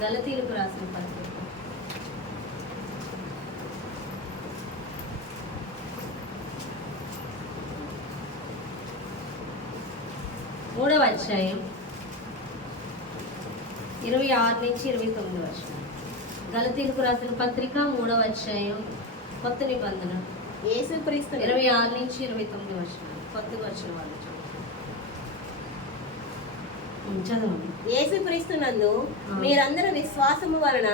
గలతీయులకు రాసిన పత్రిక 3వ అధ్యాయం 26 నుంచి 29 వచనం. గలతీయులకు రాసిన పత్రిక 3వ అధ్యాయం కొత్త నిబంధన యేసుక్రీస్తు 26 నుంచి 29 వచనం. కొత్త వచనం వాళ్ళు చదవండి. యేసుక్రీస్తునందు మీరందరూ విశ్వాసము వలన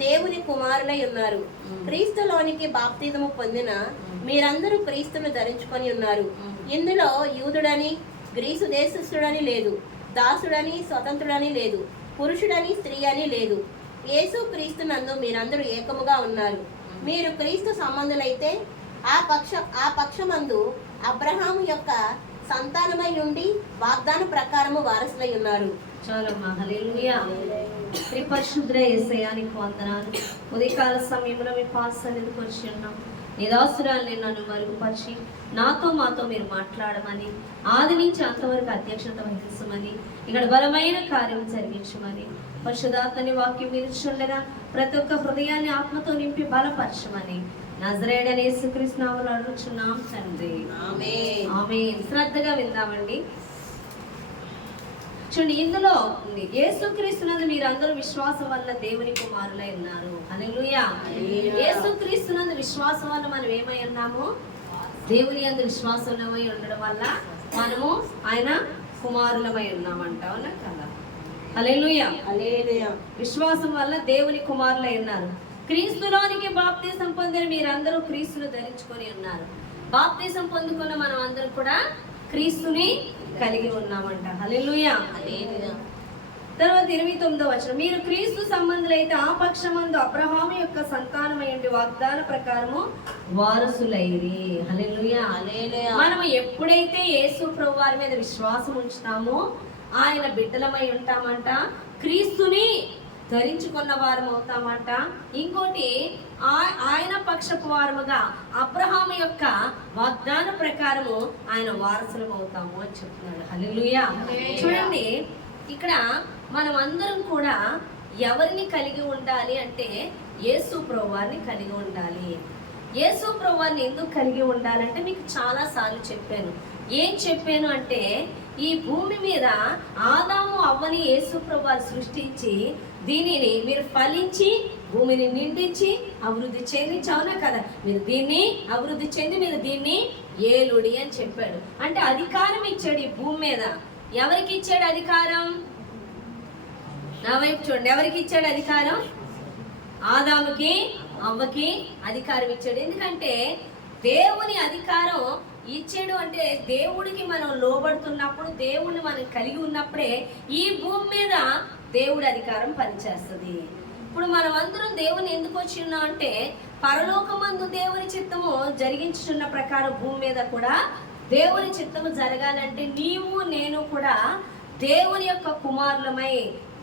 దేవుని కుమారులై ఉన్నారు. క్రీస్తులోనికి బాప్తిజము పొందిన మీరందరూ క్రీస్తును ధరించుకొని ఉన్నారు. ఇందులో యూదుడని గ్రీసు దేశస్థుడని లేదు, దాసుడని స్వతంత్రుడని లేదు, పురుషుడని స్త్రీ అని లేదు. యేసు క్రీస్తునందు మీరందరూ ఏకముగా ఉన్నారు. మీరు క్రీస్తు సంబంధులైతే ఆ పక్షమందు అబ్రహాము యొక్క సంతానమై ఉండి వాగ్దాన ప్రకారము వారసులై ఉన్నారు. చాలమ్మా. హల్లెలూయా. త్రిపరిశుద్ధ యేసయ్యానికి వందనాలు. ఉదయకాల సమయంలో మీ పాస్ సన్నిధికి వచ్చి ఉన్నాం. నీ దాసురాల్ని నన్ను మరుగుపరిచి నాతో మాతో మీరు మాట్లాడమని, ఆది నుంచి అంతవరకు అధ్యక్షత వహించమని, ఇక్కడ బలమైన కార్యం జరిగించమని, పరిశుద్ధాత్మని వాక్యం విరుచుండగా ప్రతి ఒక్క హృదయాన్ని ఆత్మతో నింపి బలపరచమని నజరేయుడైన యేసుక్రీస్తు నామములో అడుగుచున్నాం తండ్రి. ఆమేన్. ఆమేన్. శ్రద్ధగా విందామండి. చూడండి, ఇందులో ఉంది యేసుక్రీస్తునందు మీరందరూ విశ్వాసం వల్ల దేవుని కుమారులై ఉన్నారు. హల్లెలూయా. యేసుక్రీస్తునందు విశ్వాసం వల్ల మనం ఏమై ఉన్నాము? దేవుని యందు విశ్వాసమై ఉండడం వల్ల మనము ఆయన కుమారులమై ఉన్నామంట. అవునా కదా? హల్లెలూయా. హల్లెలూయా. విశ్వాసం వల్ల దేవుని కుమారులై ఉన్నారు. క్రీస్తులోనికి బాప్తిసం పొందిన మీరందరూ క్రీస్తును ధరించుకొని ఉన్నారు. బాప్తిసం పొందుకున్న మనం అందరం కూడా క్రీస్తుని కలిగి ఉన్నామంట. హల్లెలూయా. తర్వాత 29వ వచనం, మీరు క్రీస్తు సంబంధులైతే ఆ పక్షమందు అబ్రహాము యొక్క సంతానమైండి వాగ్దాన ప్రకారము వారసులైరి. హల్లెలూయా. మనము ఎప్పుడైతే యేసు ప్రభు వారి మీద విశ్వాసం ఉంచుతామో ఆయన బిడ్డలమై ఉంటామంట. క్రీస్తుని ధరించుకున్న వారం అవుతామంట. ఇంకోటి, ఆయన పక్షపు వారముగా అబ్రహాము యొక్క వాగ్దాన ప్రకారము ఆయన వారసులం అవుతాము అని చెప్తున్నాడు. హల్లెలూయా. చూడండి, ఇక్కడ మనం అందరం కూడా ఎవరిని కలిగి ఉండాలి అంటే యేసు ప్రభువారిని కలిగి ఉండాలి. యేసు ప్రభువారిని ఎందుకు కలిగి ఉండాలంటే మీకు చాలా సార్లు చెప్పాను. ఏం చెప్పాను అంటే, ఈ భూమి మీద ఆదాము అవ్వని యేసు ప్రభువారు సృష్టించి దీనిని మీరు ఫలించి భూమిని నిండించి అభివృద్ధి చెందించి, అవునా కదా? మీరు దీన్ని అభివృద్ధి చెంది మీరు దీన్ని ఏలుడి అని చెప్పాడు. అంటే అధికారం ఇచ్చాడు ఈ భూమి మీద. ఎవరికి ఇచ్చాడు అధికారం? నా వైపు చూడండి. ఎవరికి ఇచ్చాడు అధికారం? ఆదాముకి అవ్వకి అధికారం ఇచ్చాడు. ఎందుకంటే దేవుని అధికారం ఇచ్చాడు అంటే దేవుడికి మనం లోబడుతున్నప్పుడు, దేవుడిని మనం కలిగి ఉన్నప్పుడే ఈ భూమి మీద దేవుడి అధికారం పనిచేస్తుంది. ఇప్పుడు మనం అందరం దేవుని ఎందుకు వచ్చి ఉన్నాం అంటే, పరలోకమందు దేవుని చిత్తము జరిగించుతున్న ప్రకారం భూమి మీద కూడా దేవుని చిత్తము జరగాలంటే నీవు నేను కూడా దేవుని యొక్క కుమారులమై,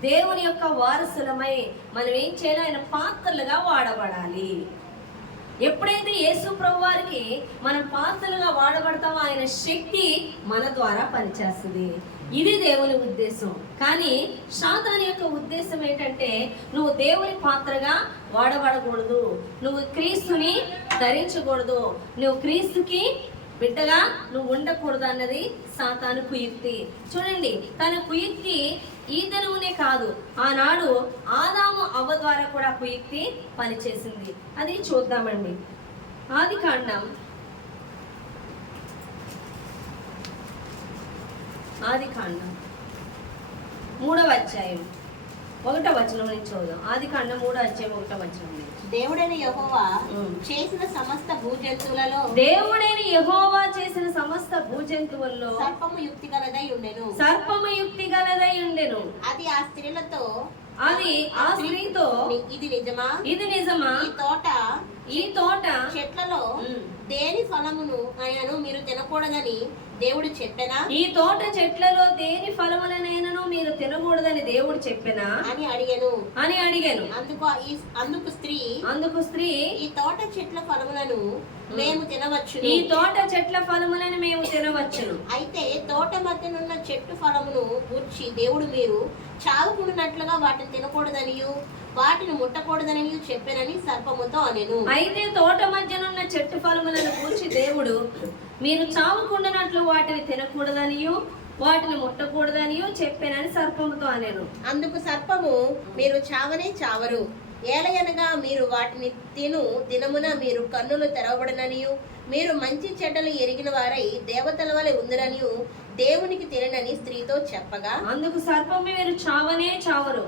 దేవుని యొక్క వారసులమై మనం ఏం చేయాలి? ఆయన పాత్రలుగా వాడబడాలి. ఎప్పుడైతే యేసు ప్రభు వారికి మనం పాత్రలుగా వాడబడతామో ఆయన శక్తి మన ద్వారా పనిచేస్తుంది. ఇది దేవుని ఉద్దేశం. కానీ సాతాను యొక్క ఉద్దేశం ఏంటంటే, నువ్వు దేవుని పాత్రగా వాడబడకూడదు, నువ్వు క్రీస్తుని ధరించకూడదు, నువ్వు క్రీస్తుకి బిడ్డగా నువ్వు ఉండకూడదు అన్నది సాతాను కుయుక్తి. చూడండి, తన కుయుక్తి ఈ దినమునే కాదు, ఆనాడు ఆదాము అవ్వ ద్వారా కూడా కుయుక్తి పనిచేసింది. అది చూద్దామండి. ఆదికాండం 3వ అధ్యాయం 1వ వచనం నుంచి చూద్దాం. ఆదికాండం 3వ అధ్యాయం 1వ వచనం నుంచి. దేవుడైన యెహోవా చేసిన సమస్త భూజంతువులలో సర్పము యుక్తి గలదై ఉండెను. అది ఆ స్త్రీతో ఇది నిజమా? ఈ తోట చెట్లలో దేని ఫలమును ఆయనను మీరు తినకూడదని దేవుడు చెప్పెనా? ఈ తోట చెట్లలో దేని ఫలములనైనను మీరు మీరు తినకూడదని దేవుడు చెప్పినా అని అడిగాను. అందుకు స్త్రీ ఈ తోట చెట్ల ఫలములను మేము తినవచ్చును. అయితే తోట మధ్యనున్న చెట్టు ఫలమును గూర్చి దేవుడు మీరు చావకుండానట్లుగా వాటిని తినకూడదనియు వాటిని ముట్టకూడదనియు చెప్పానని సర్పముతో అనెను. అయితే తోట మధ్యనున్న చెట్టు ఫలములను గూర్చి దేవుడు మీరు చావకుండానట్లు వాటిని తినకూడదనియు వాటిని ముట్టకూడదనియు చెప్పానని సర్పముతో అనెను. అందుకు సర్పము, మీరు చావనే చావరు, ఏలయనగా మీరు వాటిని తిను దినమున మీరు కన్నులు తెరవబడననియు మీరు మంచి చెడ్డలు ఎరిగిన వారై దేవతల వలె ఉందరనియు దేవునికి తెలియనని స్త్రీతో చెప్పగా, అందుకు సర్పము, మీరు చావనే చావరు,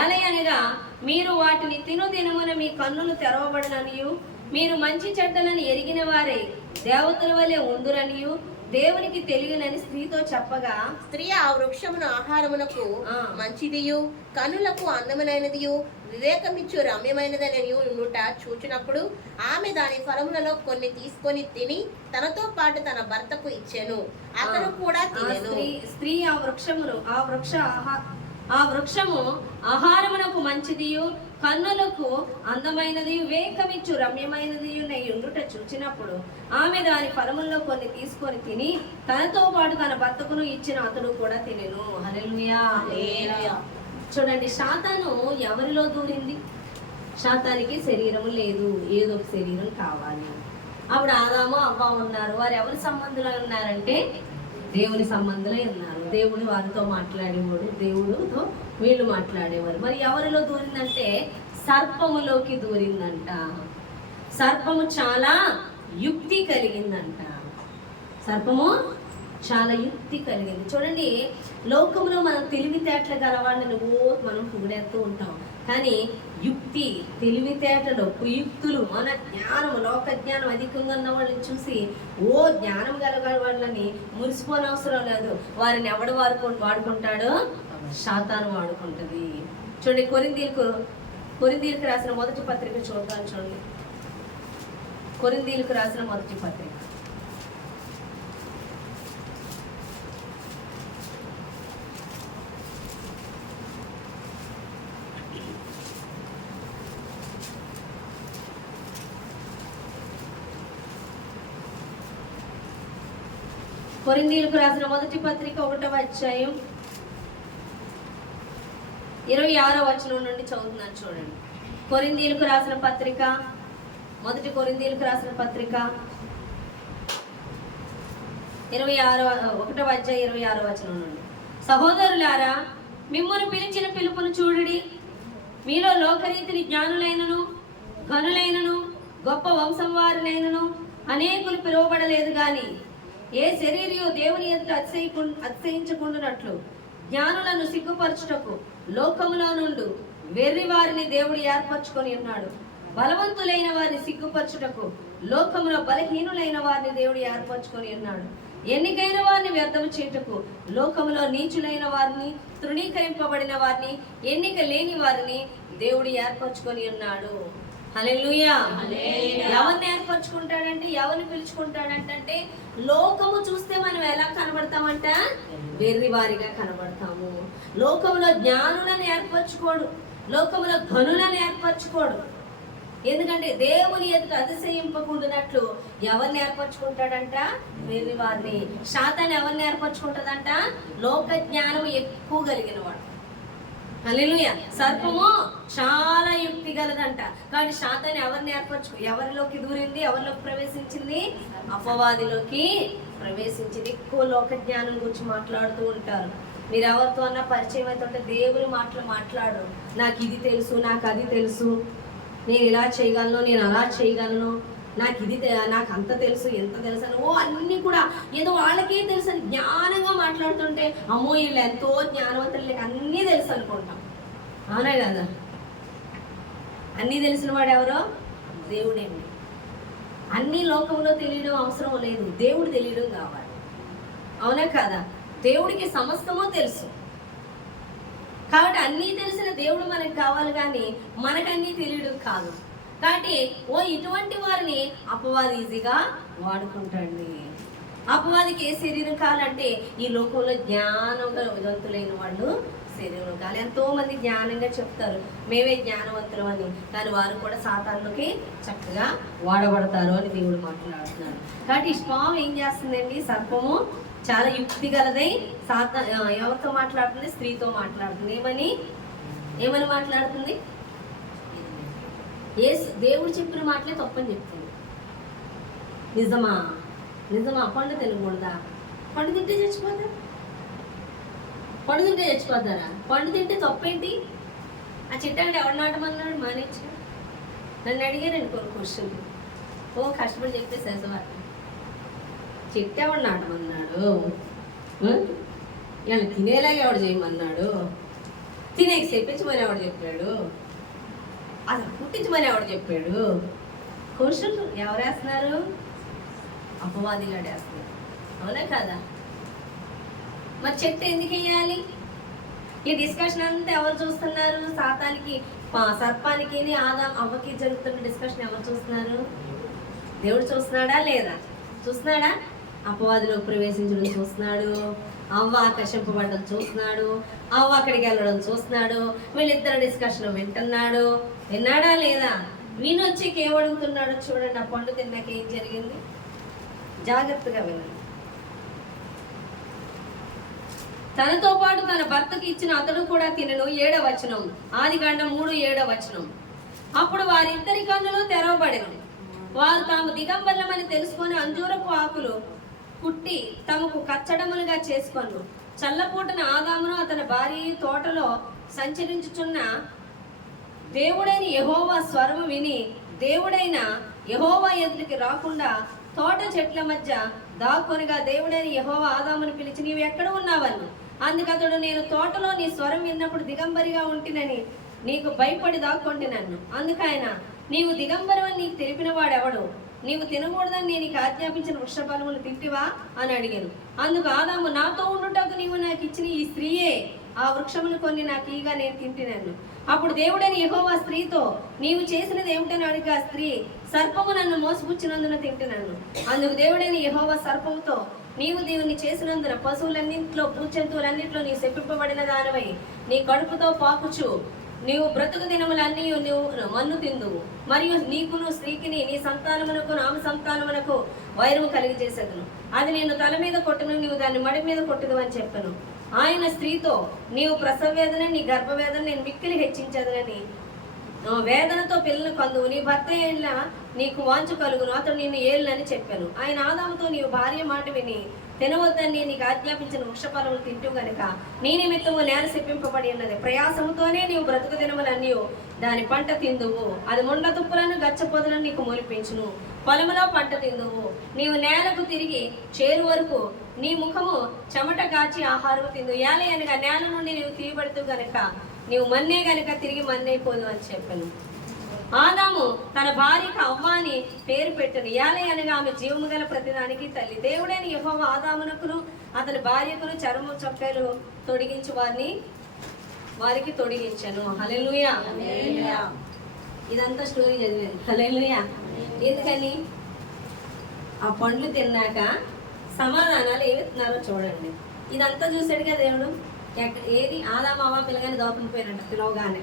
ఏలయనగా మీరు వాటిని తిను దినమున మీ కన్నులు తెరవబడననియు మీరు మంచి చెడ్డలను ఎరిగిన వారై దేవతల వలె ఉందురనియు దేవునికి తెలియనని స్త్రీతో చెప్పగా, స్త్రీ ఆ వృక్షమును ఆహారమునకు మంచిదియు కనులకు అందమైనదియు వివేకమిచ్చు రమ్యమైనదని ఉండుట చూచినప్పుడు ఆమె దాని ఫలములలో కొన్ని తీసుకొని తిని తనతో పాటు తన భర్తకు ఇచ్చెను. అతను కూడా తినెను. స్త్రీ ఆ వృక్షము ఆహారమునకు మంచిదియు కన్నులకు అందమైనది వివేకమిచ్చు రమ్యమైనది ఉండుట చూచినప్పుడు ఆమె దాని ఫలముల్లో కొన్ని తీసుకొని తిని తనతో పాటు తన భర్తకును ఇచ్చిన అతడు కూడా తినెను. హల్లెలూయా. చూడండి, సాతాను ఎవరిలో దూరింది? సాతానికి శరీరము లేదు, ఏదో ఒక శరీరం కావాలి. అప్పుడు ఆదాము అవ్వ ఉన్నారు. వారు ఎవరి సంబంధులు ఉన్నారంటే దేవుని సంబంధులై ఉన్నారు. దేవుడు వారితో మాట్లాడేవాడు, దేవుడితో వీళ్ళు మాట్లాడేవారు. మరి ఎవరిలో దూరిందంటే సర్పములోకి దూరిందంట. సర్పము చాలా యుక్తి కలిగిందంట. సర్పము చాలా యుక్తి కలిగింది. చూడండి, లోకంలో మనం తెలివితేటలు గలవాళ్ళని మనం పొగిడేస్తూ ఉంటాం. కానీ యుక్తి, తెలివితేటలు, కుయుక్తులు, మన జ్ఞానము, లోక జ్ఞానం అధికంగా ఉన్న వాళ్ళని చూసి జ్ఞానం గల వాళ్ళని మురిసిపోనవసరం లేదు. వారిని ఎవడు వాడుకుంటాడో సాతాను వాడుకుంటుంది. చూడండి, కొరింథీయులకు రాసిన మొదటి పత్రిక చూద్దాం. చూడండి, కొరింథీయులకు రాసిన మొదటి పత్రిక కొరింథీయులకు రాసిన మొదటి పత్రిక 1వ అధ్యాయం 26వ వచనం నుండి చదువుతున్నాను. చూడండి, కొరింథీయులకు రాసిన పత్రిక, మొదటి కొరింథీయులకు రాసిన పత్రిక 1వ అధ్యాయం 26వ వచనం నుండి, సహోదరులారా, మిమ్మును పిలిచిన పిలుపును చూడుడి. మీలో లోకరీతిని జ్ఞానులైనను ఘనులైనను గొప్ప వంశం వారినైనను అనేకులు పిలువబడలేదు. గాని ఏ శరీరియో దేవుని ఎదుట అతిశయించకుండానట్లు జ్ఞానులను సిగ్గుపరచుటకు లోకములో నుండి వెర్రి వారిని దేవుడు ఏర్పరచుకొని ఉన్నాడు. బలవంతులైన వారిని సిగ్గుపరచుటకు లోకములో బలహీనులైన వారిని దేవుడు ఏర్పరచుకొని ఉన్నాడు. ఎన్నికైన వారిని వ్యర్థము చేయుటకు లోకములో నీచులైన వారిని, తృణీకరింపబడిన వారిని, ఎన్నిక లేని వారిని దేవుడు ఏర్పరచుకొని ఉన్నాడు. హల్లెలూయా. ఎవరిని ఏర్పరచుకుంటాడంటే, ఎవరిని పిలుచుకుంటాడంటే, లోకము చూస్తే మనం ఎలా కనబడతామంట? వెర్రి వారిగా కనబడతాము. లోకంలో జ్ఞానులను ఏర్పరచుకోడు, లోకంలో ఘనులను ఏర్పరచుకోడు. ఎందుకంటే దేవుని ఎదుట అతిశయింపకుండానట్లు ఎవరిని ఏర్పరచుకుంటాడంట? వెర్రి వారిని. సాతాను ఎవరిని ఏర్పరచుకుంటుందంట? లోక జ్ఞానం ఎక్కువ కలిగిన వాడు. హల్లెలూయా. సర్పము చాలా యుక్తి గలదంట. కానీ సాతాను ఎవరిలోకి దూరింది? ఎవరిలోకి ప్రవేశించింది? అపవాదిలోకి ప్రవేశించింది. ఎక్కువ లోక జ్ఞానం గురించి మాట్లాడుతూ ఉంటారు. మీరు ఎవరితో అన్నా పరిచయం అవుతుంటే దేవుని మాట్లాడు. నాకు ఇది తెలుసు, నాకు అది తెలుసు, నేను ఇలా చేయగలను, నేను అలా చేయగలను, నాకు అంత తెలుసు, ఎంత తెలుసు అని అన్నీ కూడా ఏదో వాళ్ళకే తెలుసు అని జ్ఞానంగా మాట్లాడుతుంటే, అమ్మో వీళ్ళు ఎంతో జ్ఞానవంతులు, అన్నీ తెలుసు అనుకుంటాం. అవునా కదా? అన్నీ తెలిసిన వాడు ఎవరో? దేవుడేండి. అన్ని లోకంలో తెలియడం అవసరం లేదు, దేవుడు తెలియడం కావాలి. అవునా కదా? దేవుడికి సమస్తమో తెలుసు. కాబట్టి అన్నీ తెలిసిన దేవుడు మనకు కావాలి, కానీ మనకన్నీ తెలియడం కాదు. కాబట్టి ఇటువంటి వారిని అపవాది ఈజీగా వాడుకుంటాడు. అపవాదికి ఏ శరీరం కావాలంటే ఈ లోకంలో జ్ఞానవంతులైన వాళ్ళు శరీరం కావాలి. ఎంతో మంది జ్ఞానంగా చెప్తారు మేమే జ్ఞానవంతులు అని, కానీ వారు కూడా సాతానులకి చక్కగా వాడబడతారు అని దేవుడు మాట్లాడుతున్నాడు. కాబట్టి ఈ పాము ఏం చేస్తుందండి? సర్పము చాలా యుక్తి గలదై ఎవరితో మాట్లాడుతుంది? స్త్రీతో మాట్లాడుతుంది. ఏమని మాట్లాడుతుంది? దేవుడు చెప్పిన మాటలే తప్పని చెప్తుంది. నిజమా? పండు తినకూడదా? పండు తింటే చచ్చిపోతారా? పండు తింటే తప్పేంటి? ఆ చిట్టాడు ఎవడు నాటమన్నాడు? మానేచ్చాడు. నన్ను అడిగారండి కొన్ని క్వశ్చన్లు. కష్టపడి చెప్పేసారు సార్. చెట్టు ఎవడు నాటమన్నాడు? ఇలా తినేలాగా ఎవడు చేయమన్నాడు? తినేకి చెప్పించమని ఎవడు చెప్పాడు? అసలు పుట్టించమని ఎవడు చెప్పాడు? క్వశ్చన్లు ఎవరు వేస్తున్నారు? అపవాదిగా వేస్తున్నారు. అవునా కదా? మరి చెట్టు ఎందుకు వేయాలి? ఈ డిస్కషన్ అంతా ఎవరు చూస్తున్నారు? సాతానికి, సర్పానికి, అవ్వకి జరుగుతున్న డిస్కషన్ ఎవరు చూస్తున్నారు? దేవుడు చూస్తున్నాడా లేదా? చూస్తున్నాడా? అపవాదిలో ప్రవేశించడం చూస్తున్నాడు, అవ్వ ఆకర్షింపబడడం చూస్తున్నాడు, అవ్వ అక్కడికి వెళ్ళడం చూస్తున్నాడు, వీళ్ళిద్దరు డిస్కషన్ విన్నాడా లేదా? వినొచ్చి ఏమడుగుతున్నాడో చూడండి. ఆ పండు తిన్నాక ఏం జరిగింది? జాగ్రత్తగా వినండి. తనతో పాటు తన భర్తకి ఇచ్చిన అతడు కూడా తినను. 7వ వచనం, ఆదికాండం 3:7వ వచనం. అప్పుడు వారిద్దరి కన్నులు తెరవబడెను. వారు తాము దిగంబరులమని తెలుసుకొని అంజూరపు ఆకులు కుట్టి తమకు కచ్చడములుగా చేసుకొను. చల్లపూటన ఆదామును అతని భార్య తోటలో సంచరించుచున్న దేవుడైన యెహోవా స్వరము విని దేవుడైన యెహోవా ఎదుటికి రాకుండా తోట చెట్ల మధ్య దాక్కొనిగా దేవుడైన యెహోవా ఆదామును పిలిచి, నీవు ఎక్కడ ఉన్నావని. అందుకతడు, నేను తోటలో నీ స్వరం విన్నప్పుడు దిగంబరిగా ఉంటినని నీకు భయపడి దాక్కొంటినన్ను. అందుకైన, నీవు దిగంబరమని నీకు తెలిపిన వాడెవడు? నీవు తినకూడదని నేను నీకు ఆజ్ఞాపించిన వృక్షఫలములు తింటివా అని అడిగాను. అందుకు ఆదాము, నాతో ఉండుటకు నీవు నాకు ఇచ్చిన ఈ స్త్రీయే ఆ వృక్షమును కొన్ని నాకు ఈగా నేను తింటినన్ను. అప్పుడు దేవుడైన యెహోవా స్త్రీతో, నీవు చేసినది ఏమిటని అడిగా స్త్రీ, సర్పము నన్ను మోసపుచ్చినందున తింటున్నాను. అందుకు దేవుడైన యెహోవా సర్పముతో, నీవు దేవుని చేసినందున పశువులన్నింటిలో భూజంతువులన్నింటిలో నీ శపింపబడిన దానివై నీ కడుపుతో పాకుచు నీవు బ్రతుకు దినములన్నీ నీవు మన్ను తిందువు. మరియు నీకును స్త్రీకిని నీ సంతానమునకు ఆమె సంతానమునకు వైరము కలిగజేసేదను. అది నేను తల మీద కొట్టును, నీవు దాన్ని మడి మీద కొట్టుదు అని చెప్పాను. ఆయన స్త్రీతో, నీవు ప్రసవ వేదన నీ గర్భవేదన నేను మిక్కిలి హెచ్చించదనని, వేదనతో పిల్లలు కందువు, నీ భర్త ఏళ్ళ నీకు వాంచు కలుగును, అతడు నిన్ను ఏళ్ళని చెప్పాను. ఆయన ఆదాముతో, నీవు భార్య మాట విని తినవద్దని నీకు ఆజ్ఞాపించిన వృక్షఫలములు తింటూ గనుక నీ నిమిత్తము నేల శపింపబడి ఉన్నది. ప్రయాసముతోనే నీవు బ్రతుకు దినములన్నీ దాని పంట తిందువు. అది ముండ్ల తుప్పులను గచ్చపొదలను నీకు మొలిపించును. పొలములో పంట తిందువు. నీవు నేలకు తిరిగి చేరు వరకు నీ ముఖము చెమట కాచి ఆహారము తిందు. ఏలే అనగా నేల నుండి నీవు తీయబడుతూ గనుక నీవు మన్నే గనుక తిరిగి మన్నైపోదు అని చెప్పాను. ఆదాము తన భార్యకు అవ్వ అని పేరు పెట్టను. ఏలే అనగా ఆమె జీవము గల ప్రతిదానికి తల్లి. దేవుడైన యెహోవా ఆదామునకును అతని భార్యకును చర్మం చొక్కాలు తొడిగించి వారికి తొడిగించాను. హల్లెలూయా. ఇదంతా స్టోరీ చదివాను. హల్లెలూయా. ఎందుకని? ఆ పండ్లు తిన్నాక సమాధానాలు ఏమిస్తున్నారో చూడండి. ఇదంతా చూసాడు కదా దేవుడు. ఏది? ఆదాము అవ్వ పిల్లగానే దోపని పోయినట్టు పిలవగానే.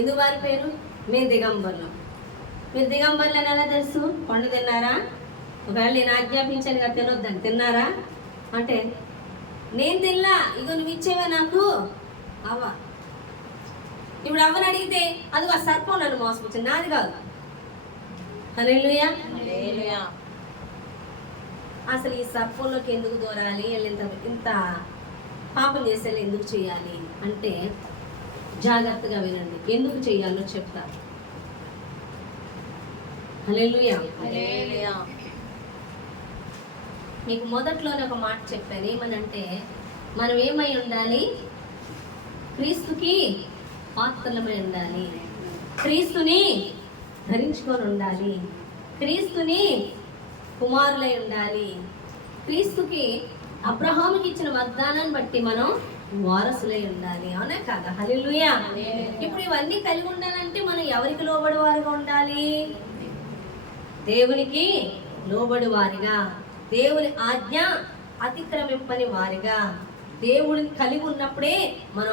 ఎందుకు వారి పేరు? మేము దిగంబర్లం. మీరు దిగంబర్లు అని ఎలా తెలుసు? పండు తిన్నారా? ఒకవేళ నేను ఆజ్ఞాపించాను కదా తినొద్దని, తిన్నారా అంటే నేను తినలా, ఇగో నువ్వు ఇచ్చేవా నాకు అవ్వ. ఇప్పుడు అవ్వని అడిగితే అది ఆ సర్పం నన్ను మోసపుచ్చింది, నాది కాదు. హల్లెలూయా. అసలు ఈ సర్పంలోకి ఎందుకు దూరాలి? వీళ్ళు ఇంత పాపం చేసేది ఎందుకు చేయాలి అంటే జాగ్రత్తగా వినండి. ఎందుకు చేయాలో చెప్తా. హల్లెలూయా. మీకు మొదట్లోనే ఒక మాట చెప్పాను. ఏమనంటే మనం ఏమై ఉండాలి? క్రీస్తుకి పాత్రలమై ఉండాలి. క్రీస్తుని ధరించుకొని ఉండాలి. క్రీస్తుని కుమారులై ఉండాలి. క్రీస్తుకి అబ్రహాముకి ఇచ్చిన వాగ్దానాన్ని బట్టి మనం వారసులై ఉండాలి. అవునా కదా? హల్లెలూయా. ఇప్పుడు ఇవన్నీ కలిగి ఉండాలంటే మనం ఎవరికి లోబడి వారిగా ఉండాలి? దేవునికి లోబడి వారిగా, దేవుని ఆజ్ఞ అతిక్రమింపని వారిగా. దేవుడిని కలిగి ఉన్నప్పుడే మనం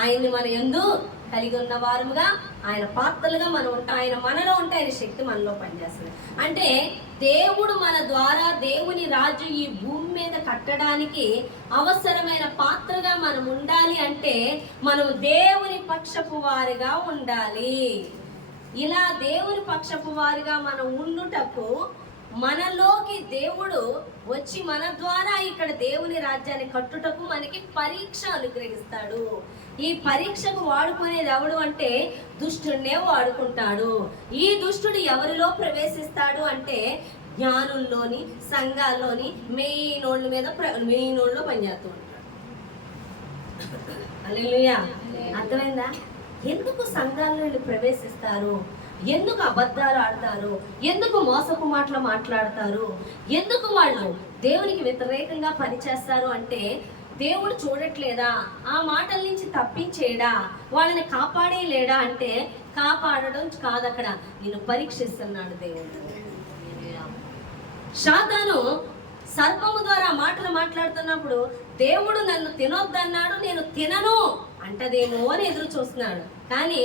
ఆయన్ని మన యందు కలిగి ఉన్న వారముగా, ఆయన పాత్రలుగా మనం ఉంటాం. ఆయన మనలో ఉంటే ఆయన శక్తి మనలో పనిచేస్తుంది. అంటే దేవుడు మన ద్వారా దేవుని రాజ్యం ఈ భూమి మీద కట్టడానికి అవసరమైన పాత్రగా మనం ఉండాలి అంటే మనం దేవుని పక్షపు వారిగా ఉండాలి. ఇలా దేవుని పక్షపు వారిగా మనం ఉండుటకు మనలోకి దేవుడు వచ్చి మన ద్వారా ఇక్కడ దేవుని రాజ్యాన్ని కట్టుటకు మనకి పరీక్ష అనుగ్రహిస్తాడు. ఈ పరీక్షకు వాడుకునేది ఎవడు అంటే దుష్టుడినే వాడుకుంటాడు. ఈ దుష్టుడు ఎవరిలో ప్రవేశిస్తాడు అంటే జ్ఞానుల్లోని, సంఘాల్లోని మెయినోళ్ళలో పనిచేస్తూ ఉంటాడు. హల్లెలూయా. అర్థమైందా? ఎందుకు సంఘాల్లో ప్రవేశిస్తారు? ఎందుకు అబద్ధాలు ఆడతారు? ఎందుకు మోసపు మాటలు మాట్లాడతారు? ఎందుకు వాళ్ళు దేవునికి వ్యతిరేకంగా పనిచేస్తారు అంటే దేవుడు చూడట్లేదా? ఆ మాటల నుంచి తప్పించేయడా? వాళ్ళని కాపాడేయలేడా అంటే కాపాడడం కాదు, అక్కడ నేను పరీక్షిస్తున్నాడు దేవుడు. సాతాను సర్పము ద్వారా మాటలు మాట్లాడుతున్నప్పుడు దేవుడు నన్ను తినొద్దన్నాడు, నేను తినను అంటదేమో అని ఎదురు చూస్తున్నాడు. కానీ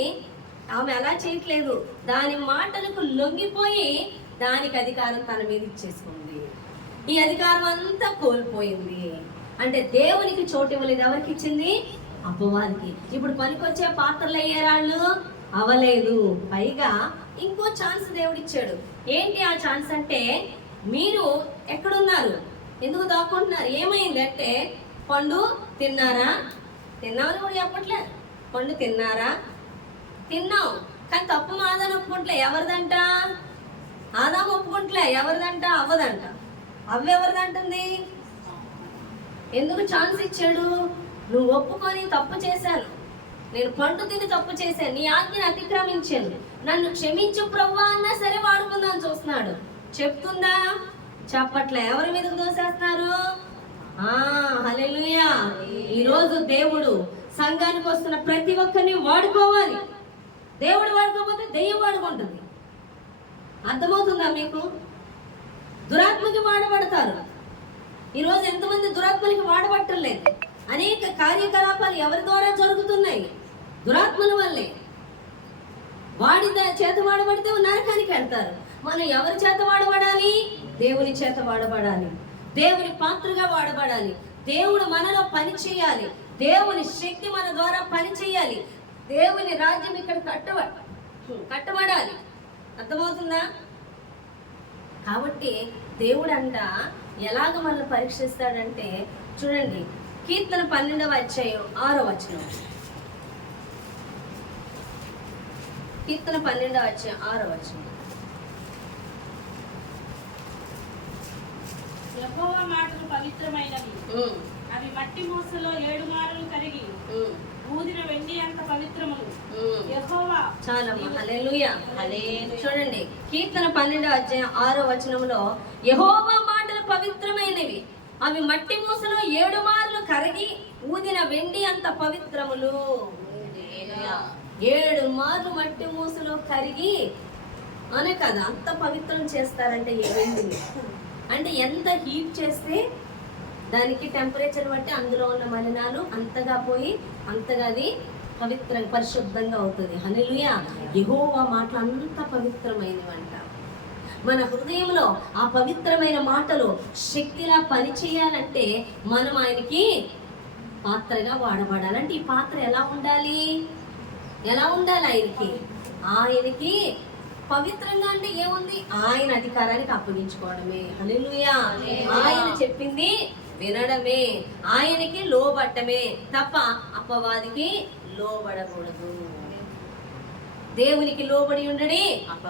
ఆమె అలా చేయట్లేదు. దాని మాటలకు లొంగిపోయి దానికి అధికారం తన మీద ఇచ్చేసుకుంది. ఈ అధికారం అంతా కోల్పోయింది. అంటే దేవునికి చోటు ఇవ్వలేదు. ఎవరికి ఇచ్చింది? అపవాదికి. ఇప్పుడు పనికొచ్చే పాత్రలు అయ్యేరాళ్ళు అవలేదు. పైగా ఇంకో ఛాన్స్ దేవుడిచ్చాడు. ఏంటి ఆ ఛాన్స్ అంటే, మీరు ఎక్కడున్నారు? ఎందుకు దాక్కుంటున్నారు? ఏమైంది అంటే, పండు తిన్నారా? తిన్నామని కూడా చెప్పట్లే. పండు తిన్నారా? తిన్నాం. కానీ తప్పు మాదని ఒప్పుకుంటలే. ఎవరిదంట? ఆదాము ఒప్పుకుంటలే. ఎవరిదంట? అవ్వదంట. అవ్వెవరిదంటుంది? ఎందుకు ఛాన్స్ ఇచ్చాడు? నువ్వు ఒప్పుకొని తప్పు చేశాను, నేను పండు తిని తప్పు చేశాను, నీ ఆజ్ఞని అతిక్రమించాను, నన్ను క్షమించు ప్రభువా అన్నా సరే వాడుకుందాం చూస్తున్నాడు. చెప్తుందా? చెప్పట్లే. ఎవరి మీదకు దోసేస్తున్నారు? హల్లెలూయా. ఈరోజు దేవుడు సంఘానికి వస్తున్న ప్రతి ఒక్కరిని వాడుకోవాలి. దేవుడు వాడుకోకపోతే దెయ్యం వాడుకుంటుంది. అర్థమవుతుందా మీకు? దురాత్మకి వాడబడతారు. ఈరోజు ఎంతమంది దురాత్మలకి వాడబట్టలేదు. అనేక కార్యకలాపాలు ఎవరి ద్వారా జరుగుతున్నాయి? దురాత్మల వల్లే. వాడి చేత వాడబడితే నరకానికి వెళ్తారు. మనం ఎవరి చేత వాడబడాలి? దేవుని చేత వాడబడాలి. దేవుని పాత్రగా వాడబడాలి. దేవుడు మనలో పని చేయాలి. దేవుని శక్తి మన ద్వారా పని చేయాలి. దేవుని రాజ్యం ఇక్కడ కట్టబడాలి. అర్థమవుతుందా? కాబట్టి దేవుడు అంట ఎలాగ మనల్ని పరీక్షిస్తాడంటే, చూడండి, కీర్తన 12వ అధ్యాయం 6వ వచనం. కీర్తన 12వ అధ్యాయం 6వ వచనం. యెహోవా మాటలు పవిత్రమైనవి, అవి మట్టి మూసలో 7 మారులు కరిగి ఊదిన వెండి అంత పవిత్రములు. యెహోవా. చాలమ్మా. హల్లెలూయా. చూడండి, కీర్తన 12వ అధ్యాయం 6వ వచనంలో యెహోవా మాటలు పవిత్రమైనవి, అవి మట్టి మూసలో 7 మార్లు కరిగి ఊదిన వెండి అంత పవిత్రములు. 7 మార్లు మట్టి మూసలో కరిగి అనే కదా అంత పవిత్రం చేస్తారంటే ఏ వెండిని. అంటే ఎంత హీట్ చేస్తే దానికి టెంపరేచర్ బట్టి అందులో ఉన్న మలినాలు అంతగా పోయి అంతగా అది పరిశుద్ధంగా అవుతుంది. హల్లెలూయా. యెహోవా మాటలు అంత పవిత్రమైనవంట. మన హృదయంలో ఆ పవిత్రమైన మాటలు శక్తిలా పనిచేయాలంటే మనం ఆయనకి పాత్రగా వాడబడాలంటే ఈ పాత్ర ఎలా ఉండాలి? ఆయనకి పవిత్రంగా అంటే ఏముంది? ఆయన అధికారానికి అప్పగించుకోవడమే. హల్లెలూయా. ఆయన చెప్పింది వినడమే, ఆయనకి లోబట్టమే తప్ప అపవాదికి లోబడకూడదు. దేవునికి లోబడి ఉండడే,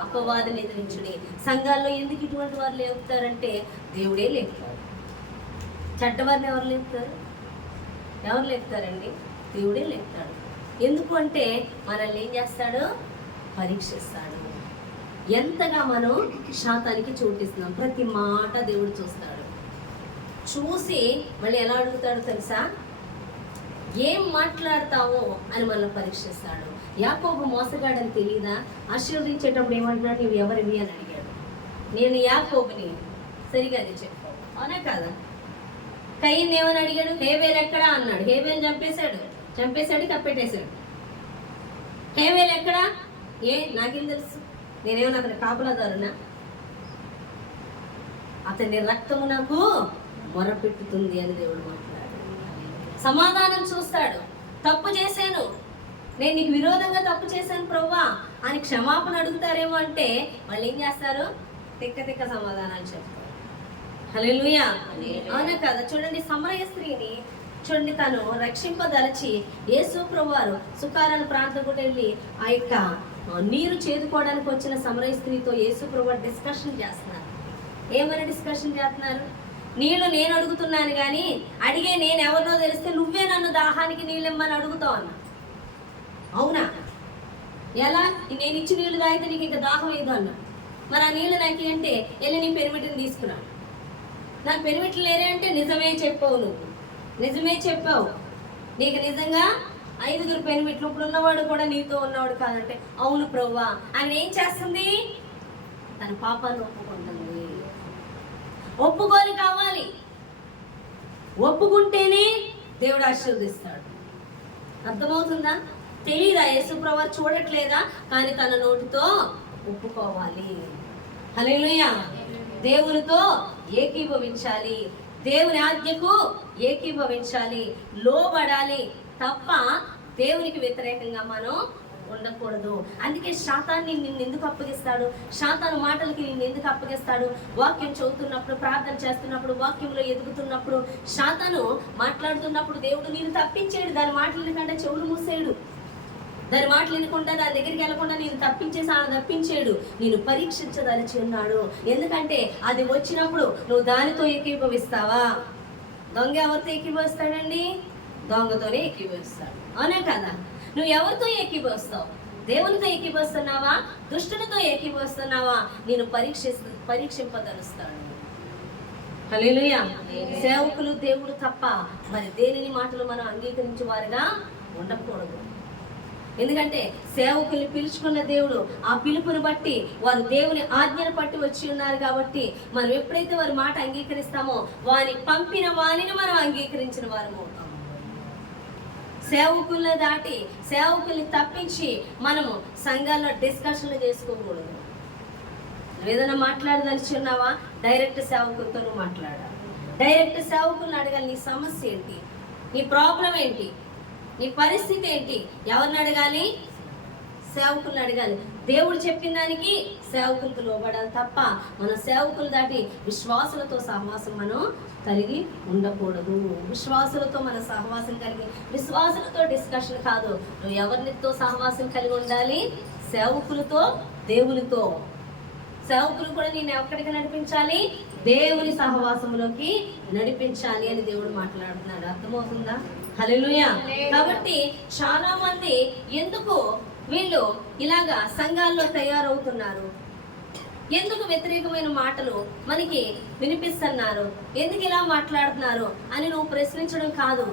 అపవాదిని ఎదిరించుడే. సంఘాల్లో ఎందుకు ఇటువంటి వారు లేపుతారంటే దేవుడే లేపుతారు. చెడ్డవారిని ఎవరు లేపుతారండి? దేవుడే లేపుతాడు. ఎందుకు అంటే మనల్ని ఏం చేస్తాడు? పరీక్షిస్తాడు. ఎంతగా మనం శాతానికి చోటిస్తున్నాం. ప్రతి మాట దేవుడు చూస్తాడు. చూసి మళ్ళీ ఎలా అడుగుతాడు తెలుసా? ఏం మాట్లాడతావో అని మనల్ని పరీక్షిస్తాడు. యాకోబు మోసగాడని తెలీదా? ఆశీర్వదించేటప్పుడు ఏమంటున్నాడు? నువ్వు ఎవరివి అని అడిగాడు. నేను యాకోబుని, సరిగా అది చెప్పు, అవునా కాదా? కయ్యను ఏమని అడిగాడు? హేబేలు ఎక్కడా అన్నాడు. హేబేలు చంపేశాడు, కప్పెట్టేశాడు. హేబేలు ఎక్కడా? నాకేం తెలుసు, నేనేమన్నా అతని కాపలాదారునా? అతని రక్తము నాకు మొరపెట్టుతుంది అని దేవుడు మాట్లాడు. సమాధానం చూస్తాడు. తప్పు చేశాను, నేను నీకు విరోధంగా తప్పు చేశాను ప్రభువా అని క్షమాపణ అడుగుతారేమో అంటే వాళ్ళు ఏం చేస్తారు? తిక్క సమాధానాలు చెప్తారు. హల్లెలూయా, అవునా కదా? చూడండి, సమరయ స్త్రీని చూడండి, తను రక్షింపదలచి యేసు ప్రభువారు సుకారాల ప్రాంతం కూడా వెళ్ళి ఆ యొక్క నీరు చేదుకోవడానికి వచ్చిన సమరయ స్త్రీతో యేసు ప్రభువారు డిస్కషన్ చేస్తున్నారు. ఏమైనా డిస్కషన్ చేస్తున్నారు? నీళ్లు నేను అడుగుతున్నాను కానీ అడిగే నేను ఎవరినో తెలిస్తే నువ్వే నన్ను దాహానికి నీళ్ళు ఇమ్మని అడుగుతావు అన్న. అవునా? ఎలా? నేను ఇచ్చి నీళ్లు తాగితే నీకు ఇంకా దాహం లేదు అన్న. మరి ఆ నీళ్ళు నాకు అంటే వెళ్ళి నీ పెనిమిటిని తీసుకురా. నాకు పెనిమిట్లు లేరే అంటే నిజమే చెప్పావు, నువ్వు నిజమే చెప్పావు, నీకు నిజంగా 5 పెనిమిట్లు, ఇప్పుడు ఉన్నవాడు కూడా నీతో ఉన్నవాడు కాదంటే అవును ప్రభువా. ఆయన ఏం చేస్తుంది? తన పాపాన్ని ఒప్పుకుంటుంది. ఒప్పుకోని కావాలి, ఒప్పుకుంటేనే దేవుడు ఆశీర్వదిస్తాడు. అర్థమవుతుందా? తెలీదా? యేసుప్రభువు చూడట్లేదా? కానీ తన నోటితో ఒప్పుకోవాలి. హల్లెలూయా, దేవునితో ఏకీభవించాలి, దేవుని ఆజ్ఞకు ఏకీభవించాలి, లోబడాలి తప్ప దేవునికి వ్యతిరేకంగా మనం ఉండకూడదు. అందుకే శాతాన్ని నిన్ను ఎందుకు అప్పగిస్తాడు? శాతాను మాటలకి నిన్ను ఎందుకు అప్పగిస్తాడు? వాక్యం చదువుతున్నప్పుడు, ప్రార్థన చేస్తున్నప్పుడు, వాక్యంలో ఎదుగుతున్నప్పుడు, శాతాను మాట్లాడుతున్నప్పుడు దేవుడు నేను తప్పించాడు. దాని మాటలు ఎందుకంటే చెవులు మూసేయడు, దాని మాటలు వినకుండా దాని దగ్గరికి వెళ్లకుండా నేను తప్పించాడు. నేను పరీక్షించదలిచి ఉన్నాడు. ఎందుకంటే అది వచ్చినప్పుడు నువ్వు దానితో ఏకీభవిస్తావా? దొంగ ఎవరితో ఏకీభవిస్తాడండి? దొంగతోనే ఏకీభవిస్తాడు, అవునా కదా? నువ్వు ఎవరితో ఏకీభవిస్తావు? దేవునితో ఏకీభవిస్తున్నావా? దుష్టునితో ఏకీభవిస్తున్నావా? నేను పరీక్షింపదలుస్తాడు. హల్లెలూయా. సేవకులు దేవుడు తప్ప మరి దేనిని మాటలు మనం అంగీకరించే వారుగా ఉండకూడదు. ఎందుకంటే సేవకుల్ని పిలుచుకున్న దేవుడు ఆ పిలుపుని బట్టి వారు దేవుని ఆజ్ఞను పట్టి వచ్చి ఉన్నారు కాబట్టి మనం ఎప్పుడైతే వారి మాట అంగీకరిస్తామో వారిని పంపిన వారిని మనం అంగీకరించిన వారు అవుతాం. సేవకుల్ని దాటి సేవకుల్ని తప్పించి మనము సంఘాల్లో డిస్కషన్లు చేసుకోకూడదు. ఏదైనా మాట్లాడదలిచి ఉన్నావా? డైరెక్ట్ సేవకులతో నువ్వు మాట్లాడాలి. డైరెక్ట్ సేవకుల్ని అడగాలి, నీ సమస్య ఏంటి, నీ ప్రాబ్లం ఏంటి, నీ పరిస్థితి ఏంటి? ఎవరిని అడగాలి? సేవకుల్ని అడగాలి. దేవుడు చెప్పిన దానికి సేవకులకు లోబడాలి తప్ప మన సేవకులు దాటి విశ్వాసులతో సహవాసం మనం కలిగి ఉండకూడదు. విశ్వాసులతో మన సహవాసం కలిగి, విశ్వాసులతో డిస్కషన్ కాదు. నువ్వు ఎవరితో సహవాసం కలిగి ఉండాలి? సేవకులతో, దేవునితో. సేవకులు కూడా నేను ఎక్కడికి నడిపించాలి? దేవుని సహవాసంలోకి నడిపించాలి అని దేవుడు మాట్లాడుతున్నాడు. అర్థమవుతుందా? హల్లెలూయా. కాబట్టి చాలా మంది ఎందుకు వీళ్ళు ఇలాగా సంఘాల్లో తయారవుతున్నారు? ఎందుకు వ్యతిరేకమైన మాటలు మనకి వినిపిస్తున్నారు? ఎందుకు ఇలా మాట్లాడుతున్నారు అని నువ్వు ప్రశ్నించడం కాదు.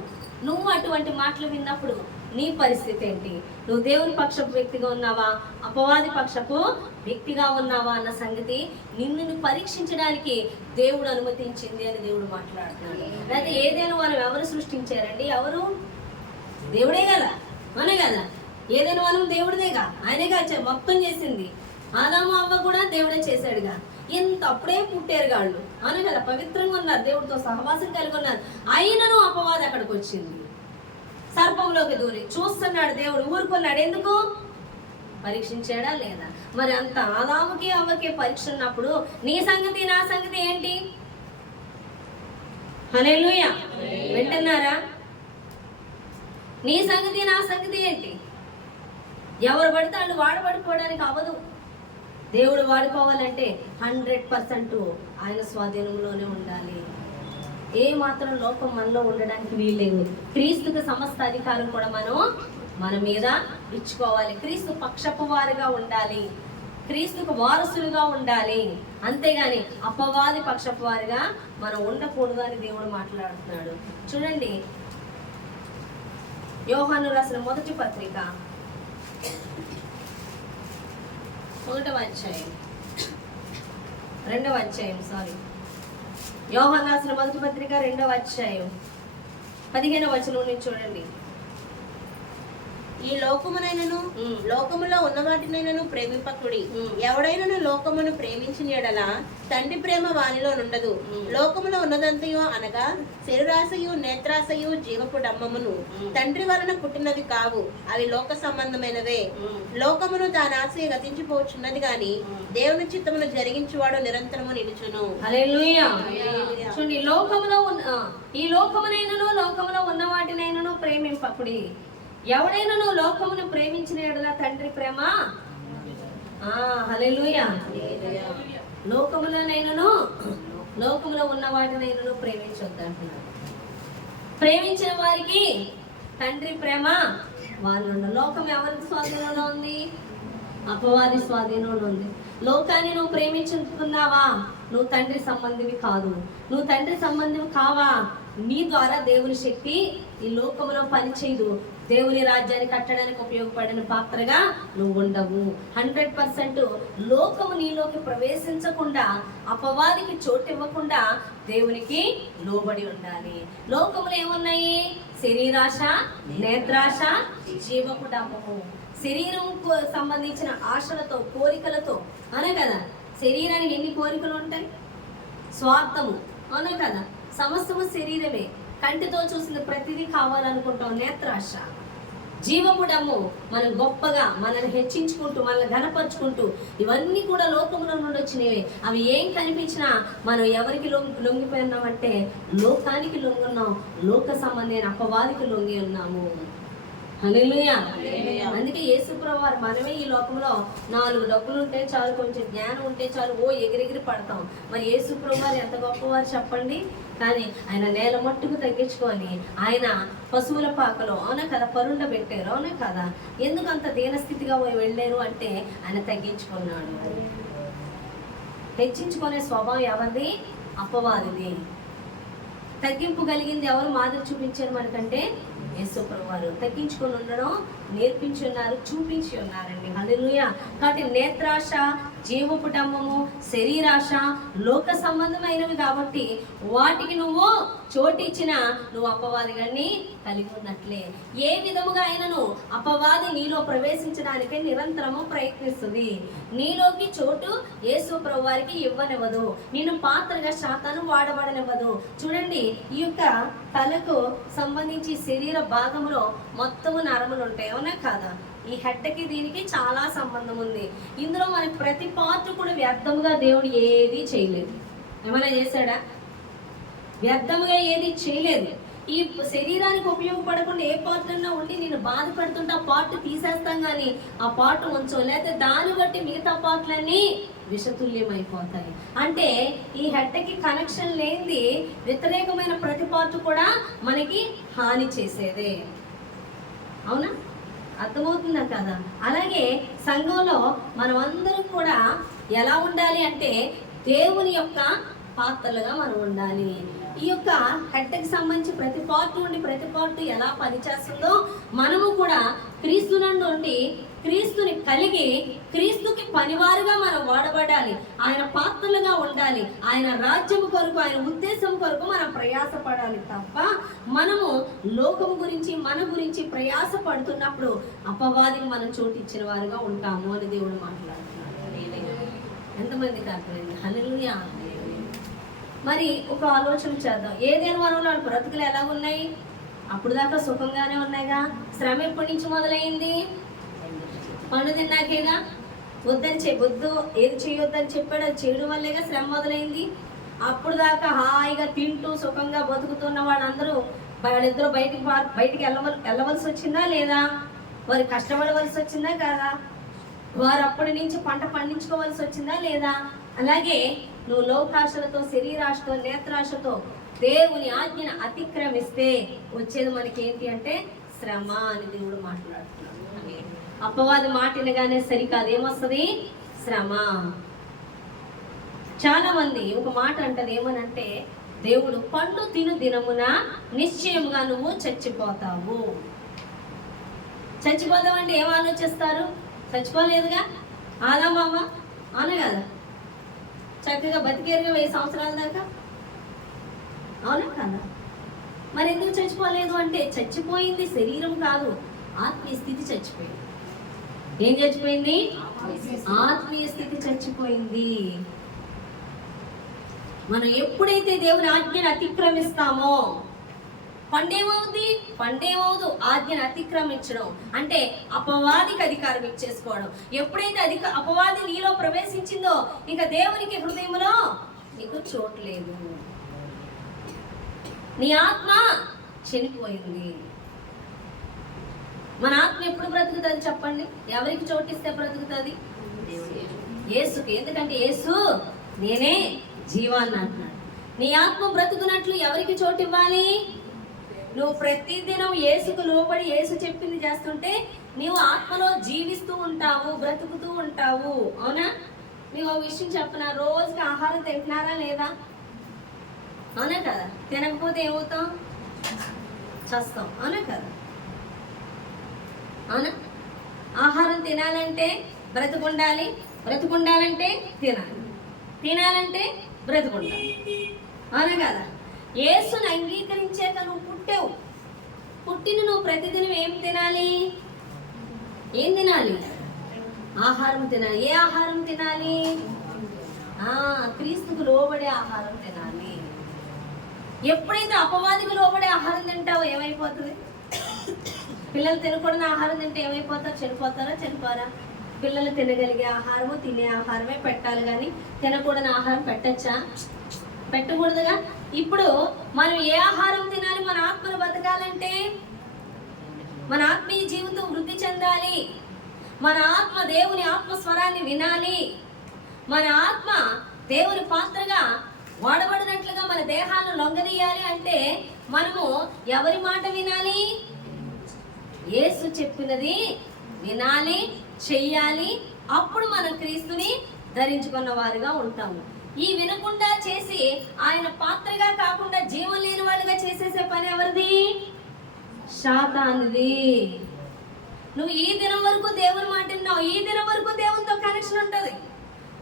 నువ్వు అటువంటి మాటలు విన్నప్పుడు నీ పరిస్థితి ఏంటి? నువ్వు దేవుని పక్షపు వ్యక్తిగా ఉన్నావా, అపవాది పక్షపు వ్యక్తిగా ఉన్నావా అన్న సంగతి నిన్ను పరీక్షించడానికి దేవుడు అనుమతించింది అని దేవుడు మాట్లాడుతున్నాడు. అయితే ఏదైనా మనం ఎవరు సృష్టించారండి? ఎవరు? దేవుడే కదా, మనే కదా. ఏదైనా మనం దేవుడిదేగా, ఆయనేగా మొత్తం చేసింది. ఆదాము అవ్వ కూడా దేవుడే చేశాడుగా. ఇంత అప్పుడే పుట్టారు వాళ్ళు, అవును కదా, పవిత్రంగా ఉన్నారు, దేవుడితో సహవాసం కలిగి ఉన్నారు. అయినను అపవాది అక్కడికి వచ్చింది, సర్పంలోకి దూరి చూస్తున్నాడు. దేవుడు ఊరుకున్నాడు. ఎందుకు? పరీక్షించాడా లేదా? మరి అంత ఆదాముకి అవ్వకి పరీక్ష ఉన్నప్పుడు నీ సంగతి నా సంగతి ఏంటి? హల్లెలూయా. వింటున్నారా? నీ సంగతి నా సంగతి ఏంటి? ఎవరు పడితే వాళ్ళు వాడబడిపోవడానికి అవ్వదు. దేవుడు వాడుకోవాలంటే 100% ఆయన స్వాధీనంలోనే ఉండాలి. ఏ మాత్రం లోపం మనలో ఉండడానికి వీల్లేదు. క్రీస్తుకి సమస్త అధికారం కూడా మనం మన మీద ఇచ్చుకోవాలి. క్రీస్తు పక్షపు వారుగా ఉండాలి, క్రీస్తుకు వారసులుగా ఉండాలి. అంతేగాని అపవాది పక్షపు వారుగా మనం ఉండకూడదు అని దేవుడు మాట్లాడుతున్నాడు. చూడండి, యోహాను రాసిన మొదటి పత్రిక 1వ అధ్యాయం 2వ అధ్యాయం యోహాను రాసిన మొదటి పత్రిక 2వ అధ్యాయం 15వ వచనం నుంచి చూడండి. ఈ లోకమునైనను లోకములో ఉన్న వాటినైనను ప్రేమింపకుడి. ఎవడైనను లోకమును ప్రేమించిన యెడల తండ్రి ప్రేమ వానిలో నుండదు. లోకములో ఉన్నదంతయో అనగా శరీరాశయు నేత్రాశయు జీవపు డమ్మమును తండ్రి వలన పుట్టినవి కావు, అవి లోక సంబంధమైనవే. లోకమును దాని ఆశ గతించిపోవచ్చున్నది గాని దేవుని చిత్తమును జరిగించువాడు నిరంతరము నిలుచును. హల్లెలూయా. చూడండి, లోకములో ఉన్న ఈ లోకమునైనను లోకములో ఉన్న వాటినైనను ప్రేమింపకుడి. ఎవడైనను లోకమును ప్రేమించిన యెడల తండ్రి ప్రేమ హల్లెలూయా. లోకములోనైనను లోకములో ఉన్న వాటినైనను ప్రేమించొద్దు అంటున్నాడు. ప్రేమించిన వారికి తండ్రి ప్రేమ వాళ్ళు. లోకం ఎవరి స్వాధీనంలో ఉంది? అపవాది స్వాధీనంలో ఉంది. లోకాన్ని నువ్వు ప్రేమించుకున్నావా, నువ్వు తండ్రి సంబంధివి కాదు. నువ్వు తండ్రి సంబంధివి కావా, నీ ద్వారా దేవుని శక్తి ఈ లోకంలో పనిచేయదు. దేవుని రాజ్యాన్ని కట్టడానికి ఉపయోగపడిన పాత్రగా నువ్వు ఉండవు. 100% లోకము నీలోకి ప్రవేశించకుండా, అపవాదికి చోటు ఇవ్వకుండా దేవునికి లోబడి ఉండాలి. లోకములు ఏమున్నాయి? శరీరాశ, నేత్రాశ, జీవపు డమ్మము. శరీరంకు సంబంధించిన ఆశలతో, కోరికలతో. అనే కదా, శరీరానికి ఎన్ని కోరికలు ఉంటాయి? స్వార్థము. అవునా కదా, సమస్తము శరీరమే. కంటితో చూసిన ప్రతిదీ కావాలనుకుంటాం. నేత్రాశ, జీవపు డమ్ము. మనం గొప్పగా మనల్ని హెచ్చించుకుంటూ, మనల్ని ఘనపరుచుకుంటూ, ఇవన్నీ కూడా లోకంలో నుండి వచ్చినవే. అవి ఏం కనిపించినా మనం ఎవరికి లొంగిపోయినామంటే లోకానికి లొంగున్నాం. లోక సంబంధమైన అపవాదికి లొంగి ఉన్నాము. హల్లెలూయా. అందుకే యేసుప్రభువు వారు మనమే ఈ లోకంలో 4 డబ్బులు ఉంటే చాలు, కొంచెం జ్ఞానం ఉంటే చాలు, ఎగిరెగిరి పడతాం. మరి యేసుప్రభువు వారు ఎంత గొప్పవారు చెప్పండి. కానీ ఆయన నేల మట్టుకు తగ్గించుకొని ఆయన పశువుల పాకలో, అవునా కదా, పరుండ పెట్టారు. అవునా కదా. ఎందుకు అంత దీనస్థితిగా వెళ్ళారు అంటే ఆయన తగ్గించుకున్నాడు. హెచ్చించుకునే స్వభావం ఎవరిది? అపవాదిది. తగ్గింపు కలిగింది ఎవరు మాదిరి చూపించారు మనకంటే? యేసుప్రభువు వారు తగ్గించుకొని ఉండడం నేర్పించి ఉన్నారు, చూపించి ఉన్నారండి. హల్లెలూయా. కాబట్టి నేత్రాశ, జీవపు డమ్మము, శరీరాశ లోక సంబంధమైనవి కాబట్టి వాటికి నువ్వు చోటిచ్చినా నువ్వు అపవాదిగాన్ని కలిగి ఉన్నట్లే. ఏ విధముగా అయినను అపవాది నీలో ప్రవేశించడానికి నిరంతరము ప్రయత్నిస్తుంది. నీలోకి చోటు యేసుప్రభువు వారికి ఇవ్వనివ్వదు. నిన్ను పాత్రగా శాతాను వాడబడనివ్వదు. చూడండి, ఈ యొక్క తలకు సంబంధించి శరీర భాగంలో మొత్తము నరములు ఉంటాయి. అవునా కాదా? ఈ హెడ్కి దీనికి చాలా సంబంధం ఉంది. ఇందులో మనకి ప్రతి పార్ట్ కూడా వ్యర్థముగా దేవుడు ఏది చేయలేదు. ఏమైనా చేశాడా? వ్యర్థముగా ఏది చేయలేదు. ఈ శరీరానికి ఉపయోగపడకుండా ఏ పార్ట్ అన్నా ఉండి నేను బాధపడుతుంటే ఆ పార్ట్ తీసేస్తాం, కానీ ఆ పార్ట్ ఉంచో, లేకపోతే దాన్ని బట్టి మిగతా పార్ట్లన్నీ విషతుల్యమైపోతాయి. అంటే ఈ హెడ్కి కనెక్షన్ లేనిది వ్యతిరేకమైన ప్రతి పార్ట్ కూడా మనకి హాని చేసేదే. అవునా? అర్థమవుతుందా కదా? అలాగే సంఘంలో మనం అందరం కూడా ఎలా ఉండాలి అంటే దేవుని యొక్క పాత్రలుగా మనం ఉండాలి. ఈ యొక్క హెడ్కి సంబంధించి ప్రతి పార్ట్ నుండి ప్రతి పార్ట్ ఎలా పనిచేస్తుందో మనము కూడా క్రీస్తు నుండి క్రీస్తుని కలిగి క్రీస్తుకి పనివారుగా మనం వాడబడాలి. ఆయన పాత్రలుగా ఉండాలి. ఆయన రాజ్యము కొరకు, ఆయన ఉద్దేశం కొరకు మనం ప్రయాసపడాలి తప్ప మనము లోకము గురించి, మన గురించి ప్రయాస పడుతున్నప్పుడు అపవాదికి మనం చోటు ఇచ్చిన వారుగా ఉంటాము అని దేవుడు మాట్లాడుతున్నాడు. ఎంతమందికి అర్థమైంది? హల్లెలూయా. మరి ఒక ఆలోచన చేద్దాం. ఏదైనా వరంలో బ్రతుకులు ఎలా ఉన్నాయి? అప్పుడు దాకా సుఖంగానే ఉన్నాయిగా. శ్రమ ఎప్పటి నుంచి మొదలైంది? పండు తిన్నాకేగా. వద్దు ఏది చేయొద్దని చెప్పాడు, అది చేయడం వల్లేగా శ్రమ మొదలైంది. అప్పుడు దాకా హాయిగా తింటూ సుఖంగా బతుకుతున్న వాళ్ళందరూ వాళ్ళిద్దరూ బయటికి వెళ్ళవలసి వచ్చిందా లేదా? వారు కష్టపడవలసి వచ్చిందా కాదా? వారు అప్పటి నుంచి పంట పండించుకోవాల్సి వచ్చిందా లేదా? అలాగే నువ్వు లోకాశలతో, శరీరాశతో, నేత్రాశతో దేవుని ఆజ్ఞను అతిక్రమిస్తే వచ్చేది మనకి ఏంటి అంటే శ్రమ అని దేవుడు మాట్లాడుతున్నాడు. అపవాది మాటలుగానే సరికాదు, ఏమొస్తుంది? శ్రమ. చాలా మంది ఒక మాట అంటారు, ఏమనంటే దేవుడు పండు తిను దినమున నిశ్చయముగా నువ్వు చచ్చిపోతావు. చచ్చిపోతావంటే ఏం ఆలోచిస్తారు? చచ్చిపోలేదుగా ఆదామవ్వ, అవును కదా, చక్కగా బతికేరుగా 1000 సంవత్సరాల దాకా. అవునా కదా? మరి ఎందుకు చచ్చిపోలేదు అంటే, చచ్చిపోయింది శరీరం కాదు, ఆత్మీయ స్థితి చచ్చిపోయింది. ఏం చచ్చిపోయింది? ఆత్మీయ స్థితి చచ్చిపోయింది. మనం ఎప్పుడైతే దేవుని ఆజ్ఞను అతిక్రమిస్తామో పండేమవుదు ఆజ్ఞను అతిక్రమించడం అంటే అపవాదికి అధికారం ఇచ్చేసుకోవడం. ఎప్పుడైతే అపవాది నీలో ప్రవేశించిందో ఇక దేవునికి హృదయంలో నీకు చోట్లేదు. నీ ఆత్మ చనిపోయింది. మన ఆత్మ ఎప్పుడు బ్రతుకుతుంది చెప్పండి? ఎవరికి చోటిస్తే బ్రతుకుతుంది? యేసుకి. ఎందుకంటే యేసు నేనే జీవాన్ని అంటున్నాడు. నీ ఆత్మ బ్రతుకున్నట్లు ఎవరికి చోటు ఇవ్వాలి? నువ్వు ప్రతిదినం యేసుకు లోబడి యేసు చెప్పింది చేస్తుంటే నీవు ఆత్మలో జీవిస్తూ ఉంటావు, బ్రతుకుతూ ఉంటావు. అవునా? మీకు ఒక విషయం చెప్పనా, రోజుకి ఆహారం తింటున్నారా లేదా? అవునా కదా? తినకపోతే ఏమవుతాం? చస్తాం. అవునా కదా? అవునా? ఆహారం తినాలంటే బ్రతుకుండాలి, బ్రతుకుండాలంటే తినాలంటే బ్రతుకుండాలి. అవునా కదా? యేసుని అంగీకరించాక నువ్వు పుట్టిన నువ్వు ప్రతిదినం ఏం తినాలి? ఆహారం తినాలి. ఏ ఆహారం తినాలి? క్రీస్తుకు లోబడే ఆహారం తినాలి. ఎప్పుడైతే అపవాదికి లోబడే ఆహారం తింటావో ఏమైపోతుంది? పిల్లలు తినకూడని ఆహారం తింటే ఏమైపోతారు? చనిపోరా? పిల్లలు తినగలిగే ఆహారము, తినే ఆహారమే పెట్టాలి, కానీ తినకూడని ఆహారం పెట్టచ్చా? పెట్టకూడదుగా. ఇప్పుడు మనం ఏ ఆహారం తినాలి? మన ఆత్మను బతకాలంటే, మన ఆత్మీయ జీవితం వృద్ధి చెందాలి, మన ఆత్మ దేవుని ఆత్మస్వరాన్ని వినాలి, మన ఆత్మ దేవుని పాత్రగా వాడబడినట్లుగా మన దేహాన్ని లొంగదీయాలి అంటే మనము ఎవరి మాట వినాలి? యేసు చెప్పినది వినాలి, చెయ్యాలి. అప్పుడు మనం క్రీస్తుని ధరించుకున్న వారుగా ఉంటాము. ఈ వినకుండా చేసి ఆయన పాత్రగా కాకుండా జీవం లేని వాళ్ళుగా చేసేసే పని ఎవరిది? సాతానుది. నువ్వు ఈ దినం వరకు దేవుని మాట విన్నావు, ఈ దినం వరకు దేవునితో కనెక్షన్ ఉంటుంది.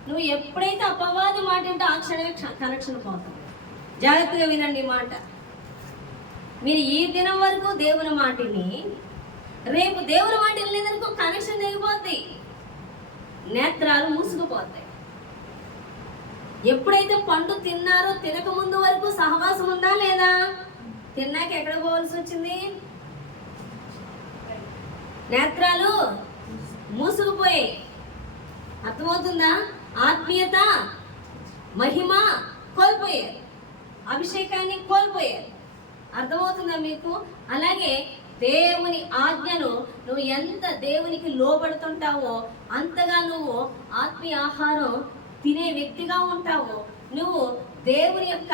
నువ్వు ఎప్పుడైతే అపవాది మాట వింటే ఆ క్షణమే కనెక్షన్ పోతావు. జాగ్రత్తగా వినండి ఈ మాట. మీరు ఈ దినం వరకు దేవుని మాటని, రేపు దేవుని మాట లేదనుకో కనెక్షన్ తెగిపోద్ది, నేత్రాలు మూసుకుపోతాయి. ఎప్పుడైతే పండు తిన్నారో తినక ముందు వరకు సహవాసం ఉందా లేదా? తిన్నాక ఎక్కడ పోవాల్సి వచ్చింది? నేత్రాలు మూసుకుపోయాయి. అర్థమవుతుందా? ఆత్మీయత, మహిమ కోల్పోయారు, అభిషేకాన్ని కోల్పోయారు. అర్థమవుతుందా మీకు? అలాగే దేవుని ఆజ్ఞను నువ్వు ఎంత దేవునికి లోబడుతుంటావో అంతగా నువ్వు ఆత్మీయ ఆహారం తినే వ్యక్తిగా ఉంటావు. నువ్వు దేవుని యొక్క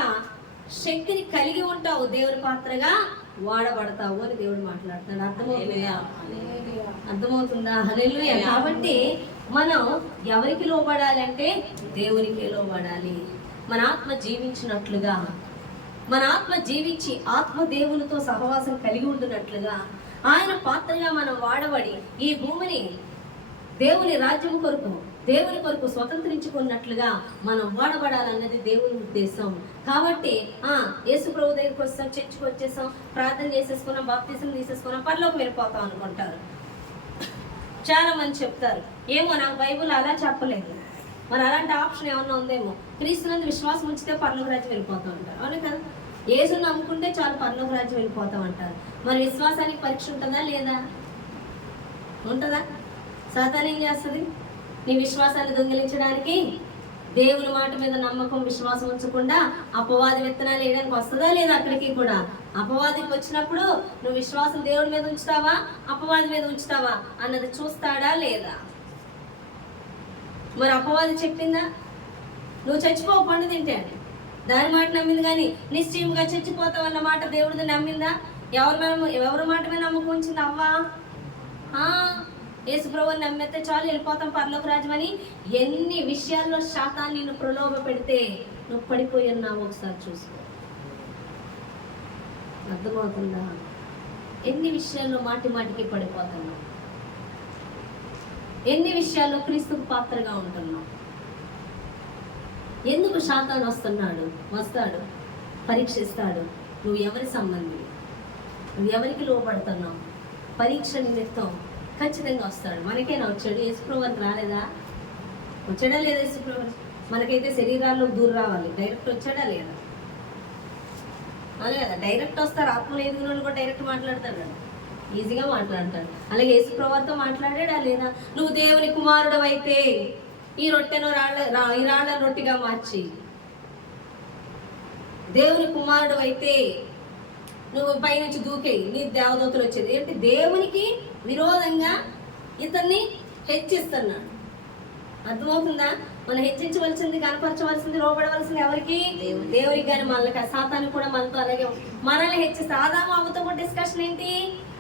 శక్తిని కలిగి ఉంటావు, దేవుని పాత్రగా వాడబడతావు అని దేవుడు మాట్లాడుతున్నాడు. అర్థమవుతుందా? హల్లెలూయా. కాబట్టి మనం ఎవరికి లోబడాలంటే దేవునికి లోబడాలి. మన ఆత్మ జీవించినట్లుగా, మన ఆత్మ జీవించి ఆత్మ దేవునితో సహవాసం కలిగి ఉంటున్నట్లుగా ఆయన పాత్రగా మనం వాడబడి ఈ భూమిని దేవుని రాజ్యం కొరకు, దేవుని కొరకు స్వతంత్రించుకున్నట్లుగా మనం వాడబడాలన్నది దేవుని ఉద్దేశం. కాబట్టి యేసు ప్రభు దగ్గరికి వస్తాం, చర్చికి వచ్చేసాం, ప్రార్థన చేసేసుకున్నాం, బాప్తిసం తీసేసుకున్నాం, పరలోకం వెళ్ళిపోతాం అనుకుంటారు. చాలా మంది చెప్తారు, ఏమో నాకు బైబుల్ అలా చెప్పలేదు, మరి అలాంటి ఆప్షన్ ఏమన్నా ఉందేమో, క్రీస్తునందు విశ్వాసం ఉంచితే పరలోక రాజ్యం వెళ్ళిపోతాం అంటారు. అవును కదా? యేసుని నమ్ముకుంటే చాలు పరలోక రాజ్యం వెళ్ళిపోతాం అంటారు. మరి విశ్వాసానికి పరీక్ష ఉంటుందా లేదా? ఉంటుందా? సాతాను ఏం చేస్తుంది? నీ విశ్వాసాన్ని దొంగిలించడానికి దేవుని మాట మీద నమ్మకం, విశ్వాసం ఉంచకుండా అపవాది విత్తనాలు వేయడానికి వస్తుందా లేదా? అక్కడికి కూడా అపవాదికి వచ్చినప్పుడు నువ్వు విశ్వాసం దేవుడి మీద ఉంచుతావా, అపవాది మీద ఉంచుతావా అన్నది చూస్తాడా లేదా? మరి అపవాది చెప్పిందా నువ్వు చచ్చిపోవు పండు తింటే అని? దాని మాట నమ్మింది, కానీ నిశ్చయంగా చచ్చిపోతావు అన్న మాట దేవుడిది నమ్మిందా? ఎవరి మాట మీద నమ్మకం ఉంచింది? అవ్వా యేసుప్రభుని నమ్మితే చాలు వెళ్ళిపోతాం పరలోక రాజ్యం అని ఎన్ని విషయాల్లో శాతాన్ని నిన్ను ప్రలోభ పెడితే నువ్వు పడిపోయి ఉన్నావు ఒకసారి చూసుకో. అర్థమవుతుందా? ఎన్ని విషయాల్లో మాటికి పడిపోతున్నావు, ఎన్ని విషయాల్లో క్రీస్తుకు పాత్రగా ఉంటున్నావు. ఎందుకు శాతాను వస్తాడు? పరీక్షిస్తాడు. నువ్వు ఎవరి సంబంధి, నువ్వు ఎవరికి లోపడుతున్నావు, పరీక్ష నిమిత్తం ఖచ్చితంగా వస్తాడు. మనకేనా వచ్చాడు? యేసుప్రభువుకి రాలేదా? వచ్చాడా లేదా యేసుప్రభు? మనకైతే శరీరాల్లో దూరం రావాలి, డైరెక్ట్ వచ్చాడా లేదా? అలా కదా, డైరెక్ట్ వస్తారు. ఆత్మలు ఎదుగునోళ్ళు కూడా డైరెక్ట్ మాట్లాడతాడు, ఈజీగా మాట్లాడతాడు. అలాగే యేసుప్రభువుతో మాట్లాడాడా లేదా? నువ్వు దేవుని కుమారుడు అయితే ఈ రొట్టెను ఈ రాళ్ళ రొట్టెగా మార్చి, దేవుని కుమారుడు అయితే నువ్వు పైనుంచి దూకేయి, నీ దేవదూతలు వచ్చేది ఏంటి? దేవునికి విరోధంగా ఇతన్ని హెచ్చిస్తున్నాడు. అర్థమవుతుందా? మనం హెచ్చించవలసింది, కనపరచవలసింది, లోపడవలసింది ఎవరికి? దేవునికి. కానీ మనకి సాతాను కూడా మనతో అలాగే మనల్ని హెచ్చిస్తే. ఆదాము అవ్వతో కూడా డిస్కషన్ ఏంటి?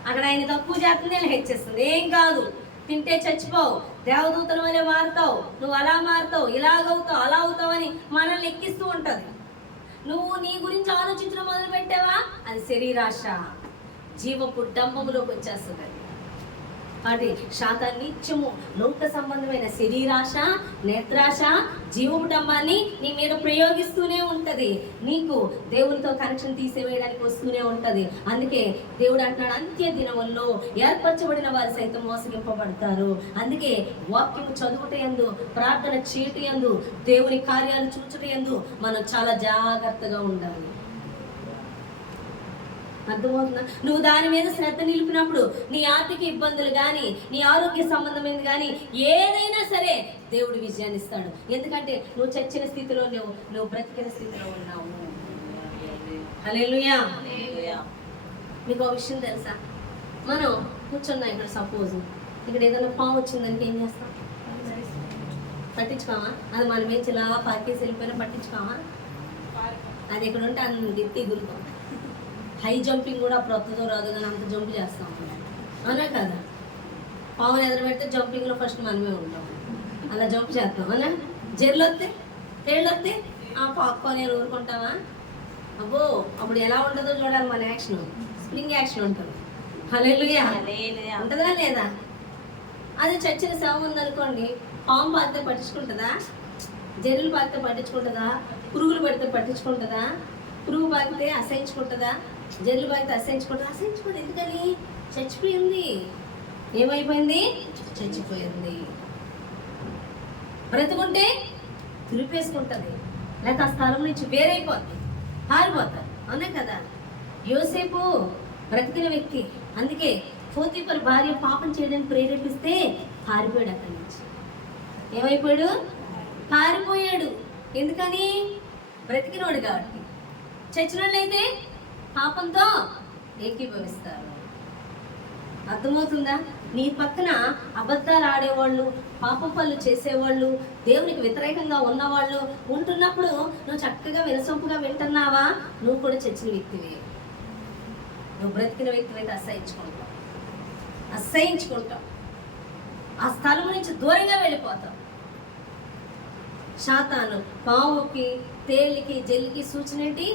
అక్కడ ఆయన తక్కువ చేస్తుంది, నేను హెచ్చిస్తుంది. ఏం కాదు, తింటే చచ్చిపోవు, దేవదూతల వల్లే మారుతావు, నువ్వు అలా మారుతావు, ఇలాగవుతావు, అలా అవుతావు అని మనల్ని ఎక్కిస్తూ ఉంటది. నువ్వు నీ గురించి ఆలోచించడం మొదలు పెట్టావా, అది శరీరాశ, జీవపు డంబములోకి వచ్చేస్తుంది. అది శాతాన్ని నిత్యము లోక సంబంధమైన శరీరాశ, నేత్రాశ, జీవపు డంబాన్ని నీ మీద ప్రయోగిస్తూనే ఉంటది. నీకు దేవునితో కనెక్షన్ తీసివేయడానికి వస్తూనే ఉంటది. అందుకే దేవుడు అంటున్నాడు, అంత్య దినముల్లో ఏర్పరచబడిన వారు సైతం మోసగింపబడతారు. అందుకే వాక్యము చదువుటయందు, ప్రార్థన చేయటయందు, దేవుని కార్యాలు చూచుటయందు మనం చాలా జాగ్రత్తగా ఉండాలి. అర్థమవుతుందా? నువ్వు దాని మీద శ్రద్ధ నిలిపినప్పుడు నీ ఆర్థిక ఇబ్బందులు కానీ, నీ ఆరోగ్య సంబంధమైనది కానీ ఏదైనా సరే దేవుడు విజయాన్ని ఇస్తాడు. ఎందుకంటే నువ్వు చచ్చిన స్థితిలో నువ్వు బ్రతికిన స్థితిలో ఉన్నావు. హల్లెలూయా. మీకు ఒక విషయం తెలుసా? మనం కూర్చున్నాం ఇక్కడ, సపోజ్ ఇక్కడ ఏదైనా పాము వచ్చిందానికి ఏం చేస్తాం? పట్టించుకోమా? అది మన మీద ఇలా పాకేసి వెళ్ళిపోయినా పట్టించుకోమా? అది ఇక్కడ ఉంటే అన్ని ఎగురుతాం. హై జంపింగ్ కూడా అప్పుడు వస్తుందో రాదు, కానీ అంత జంప్ చేస్తాం, అవునా కదా? పావును ఎదురు పెడితే జంపింగ్లో ఫస్ట్ మనమే ఉంటాం, అలా జంప్ చేస్తాం, అవునా? జెర్లు వస్తే, తేళ్ళు వస్తే పాక్కొని ఊరుకుంటావా? అబ్బో, అప్పుడు ఎలా ఉంటుందో చూడాలి మన యాక్షన్. స్ప్రింగ్ యాక్షన్ ఉంటుంది. హల్లెలూయా. ఉంటుందా లేదా? అది చచ్చిన శవం ఉందనుకోండి, పాము పారితే పట్టించుకుంటుందా? జెర్రులు పారితే పట్టించుకుంటుందా? పురుగులు పెడితే పట్టించుకుంటుందా? పురుగు పాకితే అసహించుకుంటుందా? జల్లు పాకితే అసహించుకుంటుందా? అసహించుకోండి. ఎందుకని? చచ్చిపోయింది. ఏమైపోయింది? చచ్చిపోయింది. బ్రతుకుంటే తులిపేసుకుంటుంది, లేక ఆ స్థలం నుంచి వేరైపోతుంది, పారిపోతారు, అవునా కదా? యోసేపు బ్రతికిన వ్యక్తి. అందుకే పోతీఫరు భార్య పాపం చేయడానికి ప్రేరేపిస్తే పారిపోయాడు అక్కడి నుంచి. ఏమైపోయాడు? పారిపోయాడు. ఎందుకని? బ్రతికినోడు కాబట్టి. చచ్చినోళ్ళైతే పాపంతో ఏకీభవిస్తారు. అర్థమవుతుందా? నీ పక్కన అబద్ధాలు ఆడేవాళ్ళు, పాపం పనులు చేసేవాళ్ళు, దేవునికి వ్యతిరేకంగా ఉన్నవాళ్ళు ఉంటున్నప్పుడు నువ్వు చక్కగా వినసొంపుగా వింటున్నావా? నువ్వు కూడా చచ్చిన వ్యక్తివే. నువ్వు బ్రతికిన వ్యక్తి అయితే అసహించుకుంటావు, ఆ స్థలం నుంచి దూరంగా వెళ్ళిపోతావు. శాతాను పావుకి, తేలికి, జల్లికి సూచన ఏంటి?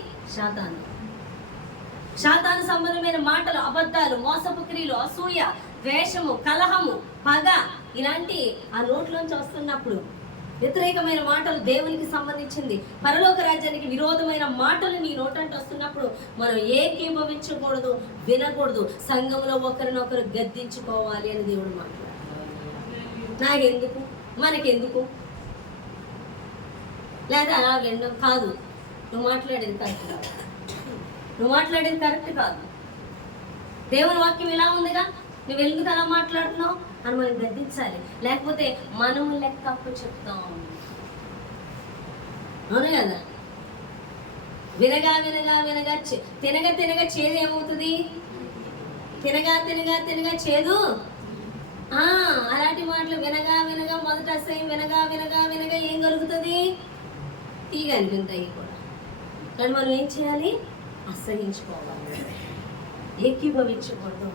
శాతాను సంబంధమైన మాటలు, అబద్ధాలు, మోసపు క్రియలు, అసూయ, ద్వేషము, కలహము, పగ, ఇలాంటి ఆ నోట్లోంచి వస్తున్నప్పుడు వ్యతిరేకమైన మాటలు, దేవునికి సంబంధించింది, పరలోక రాజ్యానికి విరోధమైన మాటలు నీ నోటంటే వస్తున్నప్పుడు మనం ఏకీభవించకూడదు, వినకూడదు. సంఘంలో ఒకరినొకరు గద్దించుకోవాలి అని దేవుడు మాట్లాడారు. నాకెందుకు, మనకెందుకు, లేదా అలా వినడం కాదు. నువ్వు మాట్లాడేది కరెక్ట్ కాదు, నువ్వు మాట్లాడేది కరెక్ట్ కాదు. దేవుని వాక్యం ఇలా ఉందిగా, నువ్వు ఎందుకు అలా మాట్లాడుతున్నావు అని మనం గద్దించాలి. లేకపోతే మనం లెక్క అప్పు చెప్తాం, అవును కదా? వినగా వినగా వినగా తినగా తినగా చేదు ఏమవుతుంది? తినగా తినగా తినగా చేదు. అలాంటి మాటలు వినగా వినగా మొదట అసహ్యం, వినగా వినగా వినగా ఏం కలుగుతుంది? తీగ అనిపింతాయి కూడా. కానీ మనం ఏం చేయాలి? అసహించుకోవాలి, ఏకీభవించకూడదు,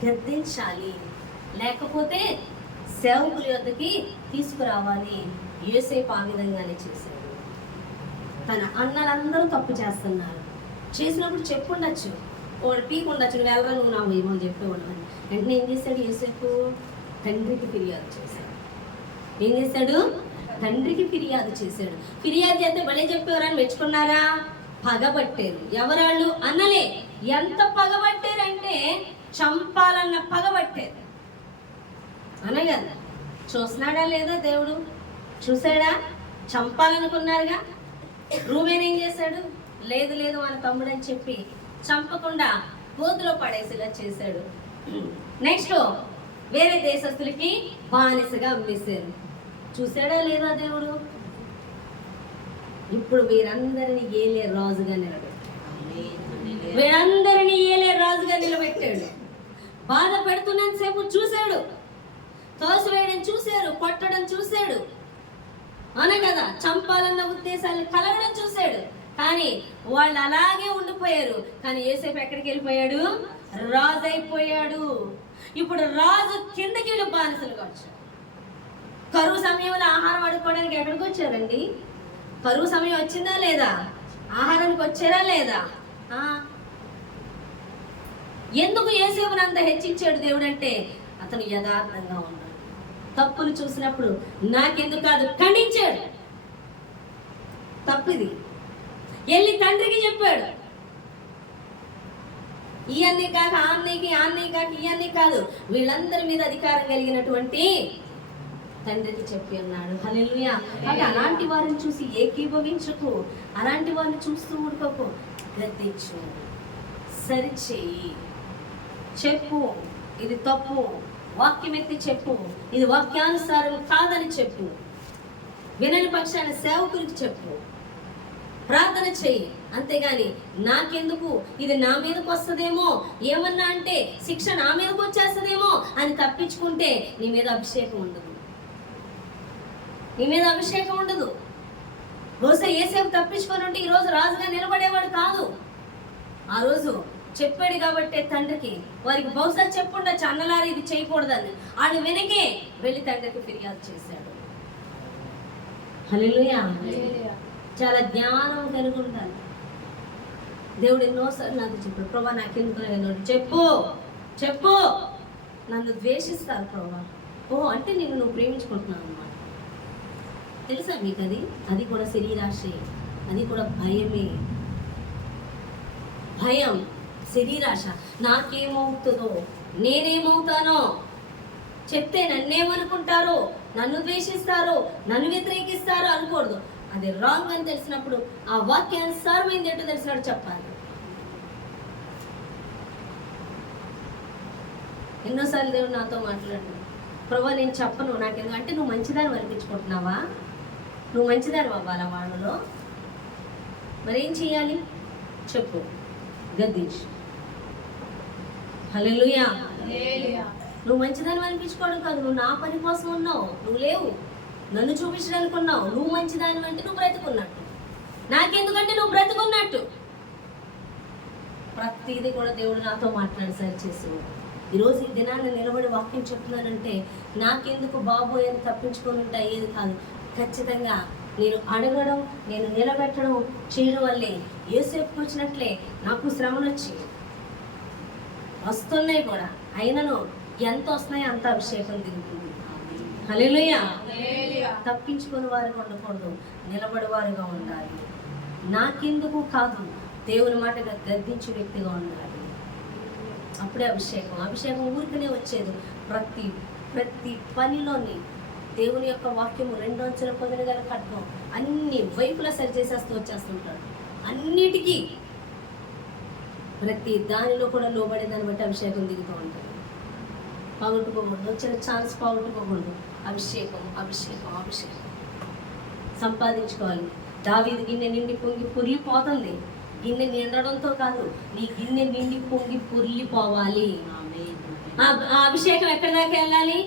గద్దించాలి. లేకపోతే సేవకుల యొద్దకి తీసుకురావాలి. యోసేపు ఆ విధంగానే చేశాడు. తన అన్నలందరూ తప్పు చేస్తున్నారు. చేసినప్పుడు చెప్పుండొచ్చు, వాడు పీకుండొచ్చు, నువ్వు వెళ్ళరా, నువ్వు నా ఏమో చెప్పేవాడు అని. వెంటనే ఏం చేశాడు? యోసేపు తండ్రికి ఫిర్యాదు చేశాడు. ఏం చేశాడు? తండ్రికి ఫిర్యాదు చేశాడు. ఫిర్యాదు చేస్తే భలే చెప్పేవారని మెచ్చుకున్నారా? పగబట్టారు. ఎవరాళ్ళు? అన్నలే. ఎంత పగబట్టారంటే చంపాలన్న పగబట్టారు. అనగదా చూస్తున్నాడా లేదా దేవుడు? చూసాడా? చంపాలనుకున్నారుగా. రూబేన్ ఏం చేశాడు? లేదు లేదు మన తమ్ముడు అని చెప్పి చంపకుండా గోతులో పడేసిగా చేశాడు. నెక్స్ట్ వేరే దేశస్తులకి బానిసగా అమ్మేశారు. చూసాడా లేదా దేవుడు? ఇప్పుడు వీరందరినీ ఏలే రాజుగా నిలబెట్టాడు. వీరందరినీ ఏలే రాజుగా నిలబెట్టాడు. బాధ పెడుతున్నంతసేపు చూశాడు, తోసివేయడం చూశాడు, కొట్టడం చూశాడు, అనే కదా చంపాలన్న ఉద్దేశాలు కలగడం చూశాడు. కానీ వాళ్ళు అలాగే ఉండిపోయారు. కానీ యేసేపు ఎక్కడికి వెళ్ళిపోయాడు? రాజు అయిపోయాడు. ఇప్పుడు రాజు కిందకి వెళ్ళి బానిసలుగా వచ్చాడు. కరువు సమయంలో ఆహారం అడుక్కోవడానికి ఎక్కడికి వచ్చారండి? కరువు సమయం వచ్చిందా లేదా? ఆహారానికి వచ్చారా లేదా? ఎందుకు యేసేపుని అంత హెచ్చించాడు దేవుడు అంటే అతను యథార్థంగా ఉన్నాడు. తప్పులు చూసినప్పుడు నాకెందుకు కాదు ఖండించాడు. తప్పిది వెళ్ళి తండ్రికి చెప్పాడు. ఇవన్నీ కాక అన్నయ్యకి కాక ఇవన్నీ కాదు, వీళ్ళందరి మీద అధికారం కలిగినటువంటి తండ్రికి చెప్పి అన్నాడు. హల్లెలూయా. అంటే అలాంటి వారిని చూసి ఏకీభవించకు, అలాంటి వారిని చూస్తూ ఊరుకోకు. గద్దించు, సరిచేయి, చెప్పు ఇది తప్పు, వాక్యం ఎత్తి చెప్పు, ఇది వాక్యానుసారం కాదని చెప్పు, వినని పక్షాన సేవకునికి చెప్పు, ప్రార్థన చెయ్యి. అంతేగాని నాకెందుకు, ఇది నా మీదకి వస్తుందేమో, ఏమన్నా అంటే శిక్ష నా మీదకి వచ్చేస్తుందేమో అని తప్పించుకుంటే నీ మీద అభిషేకం ఉండదు. నీ మీద అభిషేకం ఉండదు. బహుశా యేసేపు తప్పించుకొని ఉంటే ఈరోజు రాజుగా నిలబడేవాడు కాదు. ఆ రోజు చెప్పాడు కాబట్టి తండ్రికి, వారికి బహుశా చెప్పుండొచ్చు అన్నలారు ఇది చేయకూడదని. ఆడు వెనకే వెళ్ళి తండ్రికి ఫిర్యాదు చేశాడు. హల్లెలూయా. చాలా జ్ఞానం కలిగి ఉండాలి. దేవుడు ఎన్నోసార్లు నాకు చెప్పాడు, ప్రభా నాకెందుకు చెప్పు చెప్పు, నన్ను ద్వేషిస్తారు ప్రభా. ఓ అంటే నువ్వు ప్రేమించుకుంటున్నావు అన్నమాట. తెలుసా మీకు? అది కూడా శరీరాశే, అది కూడా భయమే. భయం, శరీరాశ. నాకేమవుతుందో, నేనేమవుతానో, చెప్తే నన్నేమనుకుంటారో, నన్ను ద్వేషిస్తారో, నన్ను వ్యతిరేకిస్తారో అనకూడదు. అది రాంగ్ అని తెలిసినప్పుడు ఆ వాక్యానుసారమైంది ఏంటో తెలిసినట్టు చెప్పాలి. ఎన్నోసార్లు దేవుడు నాతో మాట్లాడు, ప్రభా నేను చెప్పను నాకెందుకు అంటే నువ్వు మంచిదాన్ని అనిపించుకుంటున్నావా? నువ్వు మంచిదాన్ని అవ్వాలా వాళ్ళలో? మరేం చేయాలి చెప్పు, గద్దించు. హల్లెలూయా. నువ్వు మంచిదాన్ని అనిపించుకోవడం కాదు, నువ్వు నా పని కోసం ఉన్నావు, నువ్వు లేవు నన్ను చూపించడానికి ఉన్నావు. నువ్వు మంచిదాని అంటే నువ్వు బ్రతుకున్నట్టు, నాకెందుకంటే నువ్వు బ్రతుకున్నట్టు. ప్రతిదీ కూడా దేవుడు నాతో మాట్లాడి సరి చేసేవాడు. ఈరోజు ఈ దినాన్ని నిలబడి వాక్యం చెప్తున్నానంటే నాకెందుకు బాబోయ్ అని తప్పించుకొని ఉంటే అయ్యేది కాదు. ఖచ్చితంగా నేను అడగడం, నేను నిలబెట్టడం చేయడం వల్లే యేసేపుకి వచ్చినట్లే నాకు శ్రమలు వచ్చి వస్తున్నాయి కూడా. అయినను ఎంత వస్తున్నాయో అంత అభిషేకం దిగుతుంది. హల్లెలూయా. తప్పించుకుని వారికి ఉండకూడదు, నిలబడేవారుగా ఉండాలి. నాకెందుకు కాదు, దేవుని మాటగా గద్దించే వ్యక్తిగా ఉండాలి. అప్పుడే అభిషేకం ఊరికనే వచ్చేది. ప్రతి పనిలోని దేవుని యొక్క వాక్యము 2 అంచెల పొదలు గల ఖడ్గం అన్ని వైపులా సరి చేసేస్తూ వచ్చేస్తుంటాడు. అన్నిటికీ ప్రతి దానిలో కూడా లోబడే దాన్ని బట్టి అభిషేకం దిగుతూ ఉంటుంది. పోగొట్టుకోకూడదు, వచ్చిన ఛాన్స్ పోగొట్టుకోకూడదు. అభిషేకం సంపాదించుకోవాలి. దావీదు గిన్నె నిండి పొంగి పొర్లిపోతుంది. గిన్నె నిండడంతో కాదు, నీ గిన్నె నిండి పొంగి పొర్లిపోవాలి. ఆ అభిషేకం ఎక్కడి దాకా వెళ్ళాలి?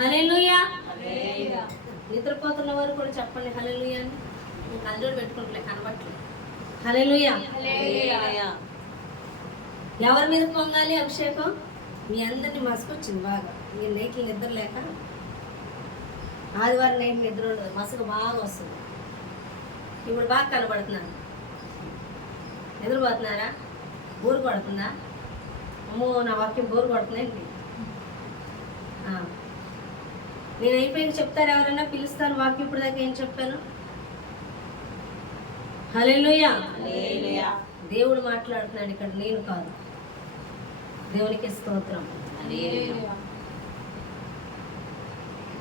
హల్లెలూయా. నిద్రపోతున్న వారు కూడా చెప్పండి హల్లెలూయా అని. కళ్ళజోడు పెట్టుకుంటలే, కనబట్లేదు. హల్లెలూయా. ఎవరి మీద పొంగాలి అభిషేకం? మీ అందరినీ మసుకొచ్చింది బాగా. మీరు నైట్లు నిద్ర లేక, ఆదివారం నైట్ నిద్ర ఉండదు, మసక బాగా వస్తుంది. ఇప్పుడు బాగా కనబడుతున్నాను. నిద్రపోతున్నారా? బోరు కొడుతుందా? అమ్మో నా వాక్యం బోరు కొడుతుందండి. నేను అయిపోయి చెప్తారు ఎవరైనా? పిలుస్తాను వాక్యం ఇప్పుడు దాకా ఏం చెప్పాను? హల్లెలూయా. దేవుడు మాట్లాడుతున్నాడు ఇక్కడ, నేను కాదు. దేవునికి స్తోత్రం.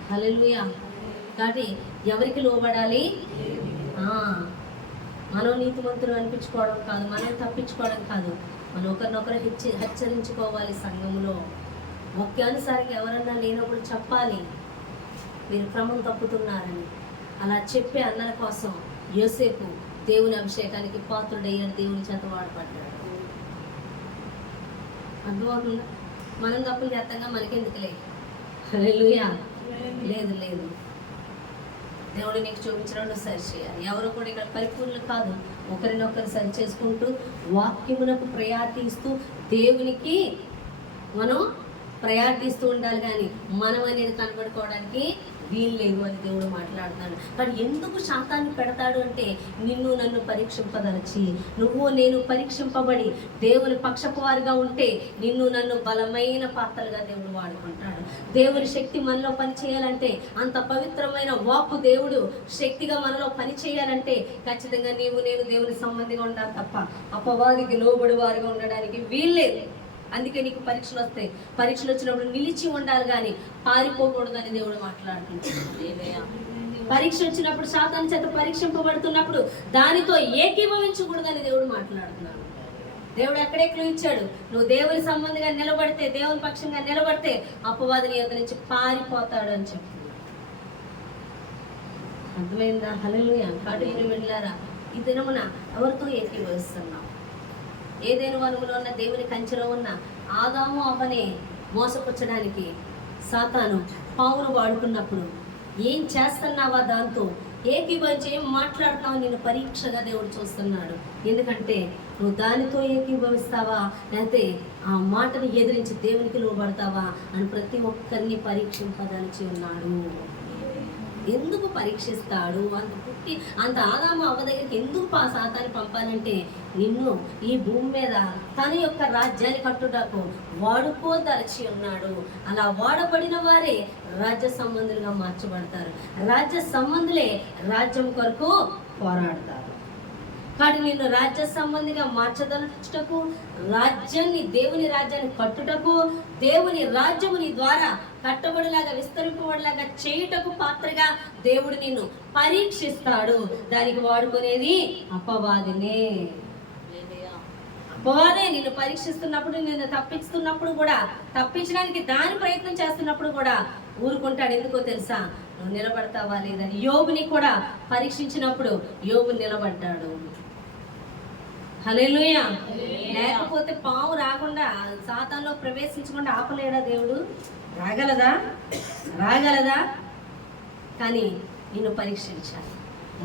హల్లెలూయా. కాబట్టి ఎవరికి లోబడాలి? మనం నీతిమంతులు అనిపించుకోవడం కాదు, మనం తప్పించుకోవడం కాదు, మనం ఒకరినొకరు హెచ్చరించుకోవాలి. సంఘంలో వాక్యానుసారంగా ఎవరన్నా లేనప్పుడు చెప్పాలి, మీరు క్రమం తప్పుతున్నారని. అలా చెప్పే అన్నల కోసం యోసేపు దేవుని అభిషేకానికి పాత్రుడయ్యాడు, దేవుని చేత వాడపడ్డాడు. అర్థమవుతుందా? మనం తప్పులు చేస్తాగా మనకెందుకులే. హల్లెలూయా. లేదు లేదు, దేవుడు నీకు చూపించడం సరి చేయాలి. ఎవరు కూడా ఇక్కడ పరిపూర్ణులు కాదు. ఒకరినొకరు సరి చేసుకుంటూ వాక్యమునకు ప్రయారిటీస్తూ దేవునికి మనం ప్రయారిటీస్తూ ఉండాలి. కానీ మనం అనేది కనబడుకోవడానికి వీలు లేదు అని దేవుడు మాట్లాడుతున్నాడు. కానీ ఎందుకు శాతాన్ని పెడతాడు అంటే, నిన్ను నన్ను పరీక్షింపదలచి, నువ్వు నేను పరీక్షింపబడి దేవుని పక్షపు వారిగా ఉంటే నిన్ను నన్ను బలమైన పాత్రలుగా దేవుడు వాడుకుంటాడు. దేవుని శక్తి మనలో పని చేయాలంటే, అంత పవిత్రమైన వాక్కు దేవుడు శక్తిగా మనలో పని చేయాలంటే ఖచ్చితంగా నీవు నేను దేవుని సంబంధిగా ఉండాలి తప్ప అపవాదికి లోబడి వారిగా ఉండడానికి వీల్లేదు. అందుకే నీకు పరీక్షలు వస్తాయి. పరీక్షలు వచ్చినప్పుడు నిలిచి ఉండాలి కానీ పారిపోకూడదని దేవుడు మాట్లాడుతున్నాడు. పరీక్ష వచ్చినప్పుడు శాతాన్ని చేత పరీక్షింపబడుతున్నప్పుడు దానితో ఏకీభవించకూడదని దేవుడు మాట్లాడుతున్నాడు. దేవుడు ఎక్కడే క్లూ ఇచ్చాడు, నువ్వు దేవుని సంబంధిగా నిలబడితే, దేవుని పక్షంగా నిలబడితే అపవాదిని యొద్ద నుంచి పారిపోతాడు అని చెప్తున్నాడు. అర్థమైందా? హల్లెలూయా. కాటుకుని వెళ్ళారా? ఈ దినమున ఎవరితో ఏకీభవిస్తున్నావు? ఏదైనా వనములో ఉన్న దేవుని కంచెలో ఉన్న ఆదాము అవ్వనే మోసపుచ్చడానికి సాతాను పావును వాడుకున్నప్పుడు ఏం చేస్తున్నావా? దాంతో ఏకీభవించి ఏం మాట్లాడుతావు? నేను పరీక్షగా దేవుడు చూస్తున్నాడు. ఎందుకంటే నువ్వు దానితో ఏకీభవిస్తావా, లేకపోతే ఆ మాటను ఎదిరించి దేవునికి లోబడతావా అని ప్రతి ఒక్కరిని పరీక్షింపదలిచి ఉన్నాడు. ఎందుకు పరీక్షిస్తాడు? అంత ఆదాము అవ్వ దగ్గరికి ఎందుకు సాతాన్ని పంపాలంటే, నిన్ను ఈ భూమి మీద తన యొక్క రాజ్యాన్ని కట్టుటకు వాడుకోదలిచి ఉన్నాడు. అలా వాడబడిన వారే రాజ్య సంబంధులుగా మార్చబడతారు. రాజ్య సంబంధులే రాజ్యం కొరకు పోరాడతారు. కాబట్టి నిన్ను రాజ్య సంబంధిగా మార్చదలుచుటకు, రాజ్యాన్ని దేవుని రాజ్యాన్ని కట్టుటకు, దేవుని రాజ్యము నీ ద్వారా కట్టబడిలాగా విస్తరింపబడిలాగా చేయుటకు పాత్రగా దేవుడు నిన్ను పరీక్షిస్తాడు. దానికి వాడుకునేది అపవాదినే. అపవాదే నిన్ను పరీక్షిస్తున్నప్పుడు, నిన్ను తప్పిస్తున్నప్పుడు కూడా, తప్పించడానికి దాని ప్రయత్నం చేస్తున్నప్పుడు కూడా ఊరుకుంటాడు. ఎందుకో తెలుసా? నువ్వు నిలబడతావా లేదని. యోబుని కూడా పరీక్షించినప్పుడు యోబు నిలబడ్డాడు. హల్లెలూయా. లేకపోతే పాము రాకుండా, సాతానులో ప్రవేశించకుండా ఆపలేడా దేవుడు? రాగలదా? కానీ నిన్ను పరీక్షించాలి.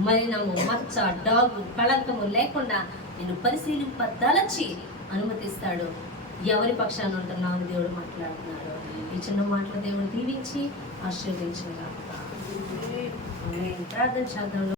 మలినము, మచ్చ, డాగు, కళంకము లేకుండా నిన్ను పరిశీలింపదలచి అనుమతిస్తాడు. ఎవరి పక్షాన ఉంటున్నావు అని దేవుడు మాట్లాడుతున్నాడు. ఈ చిన్న మాటలు దేవుడు దీవించి ఆశీర్వదించుగాక. ప్రార్థన చేద్దాం.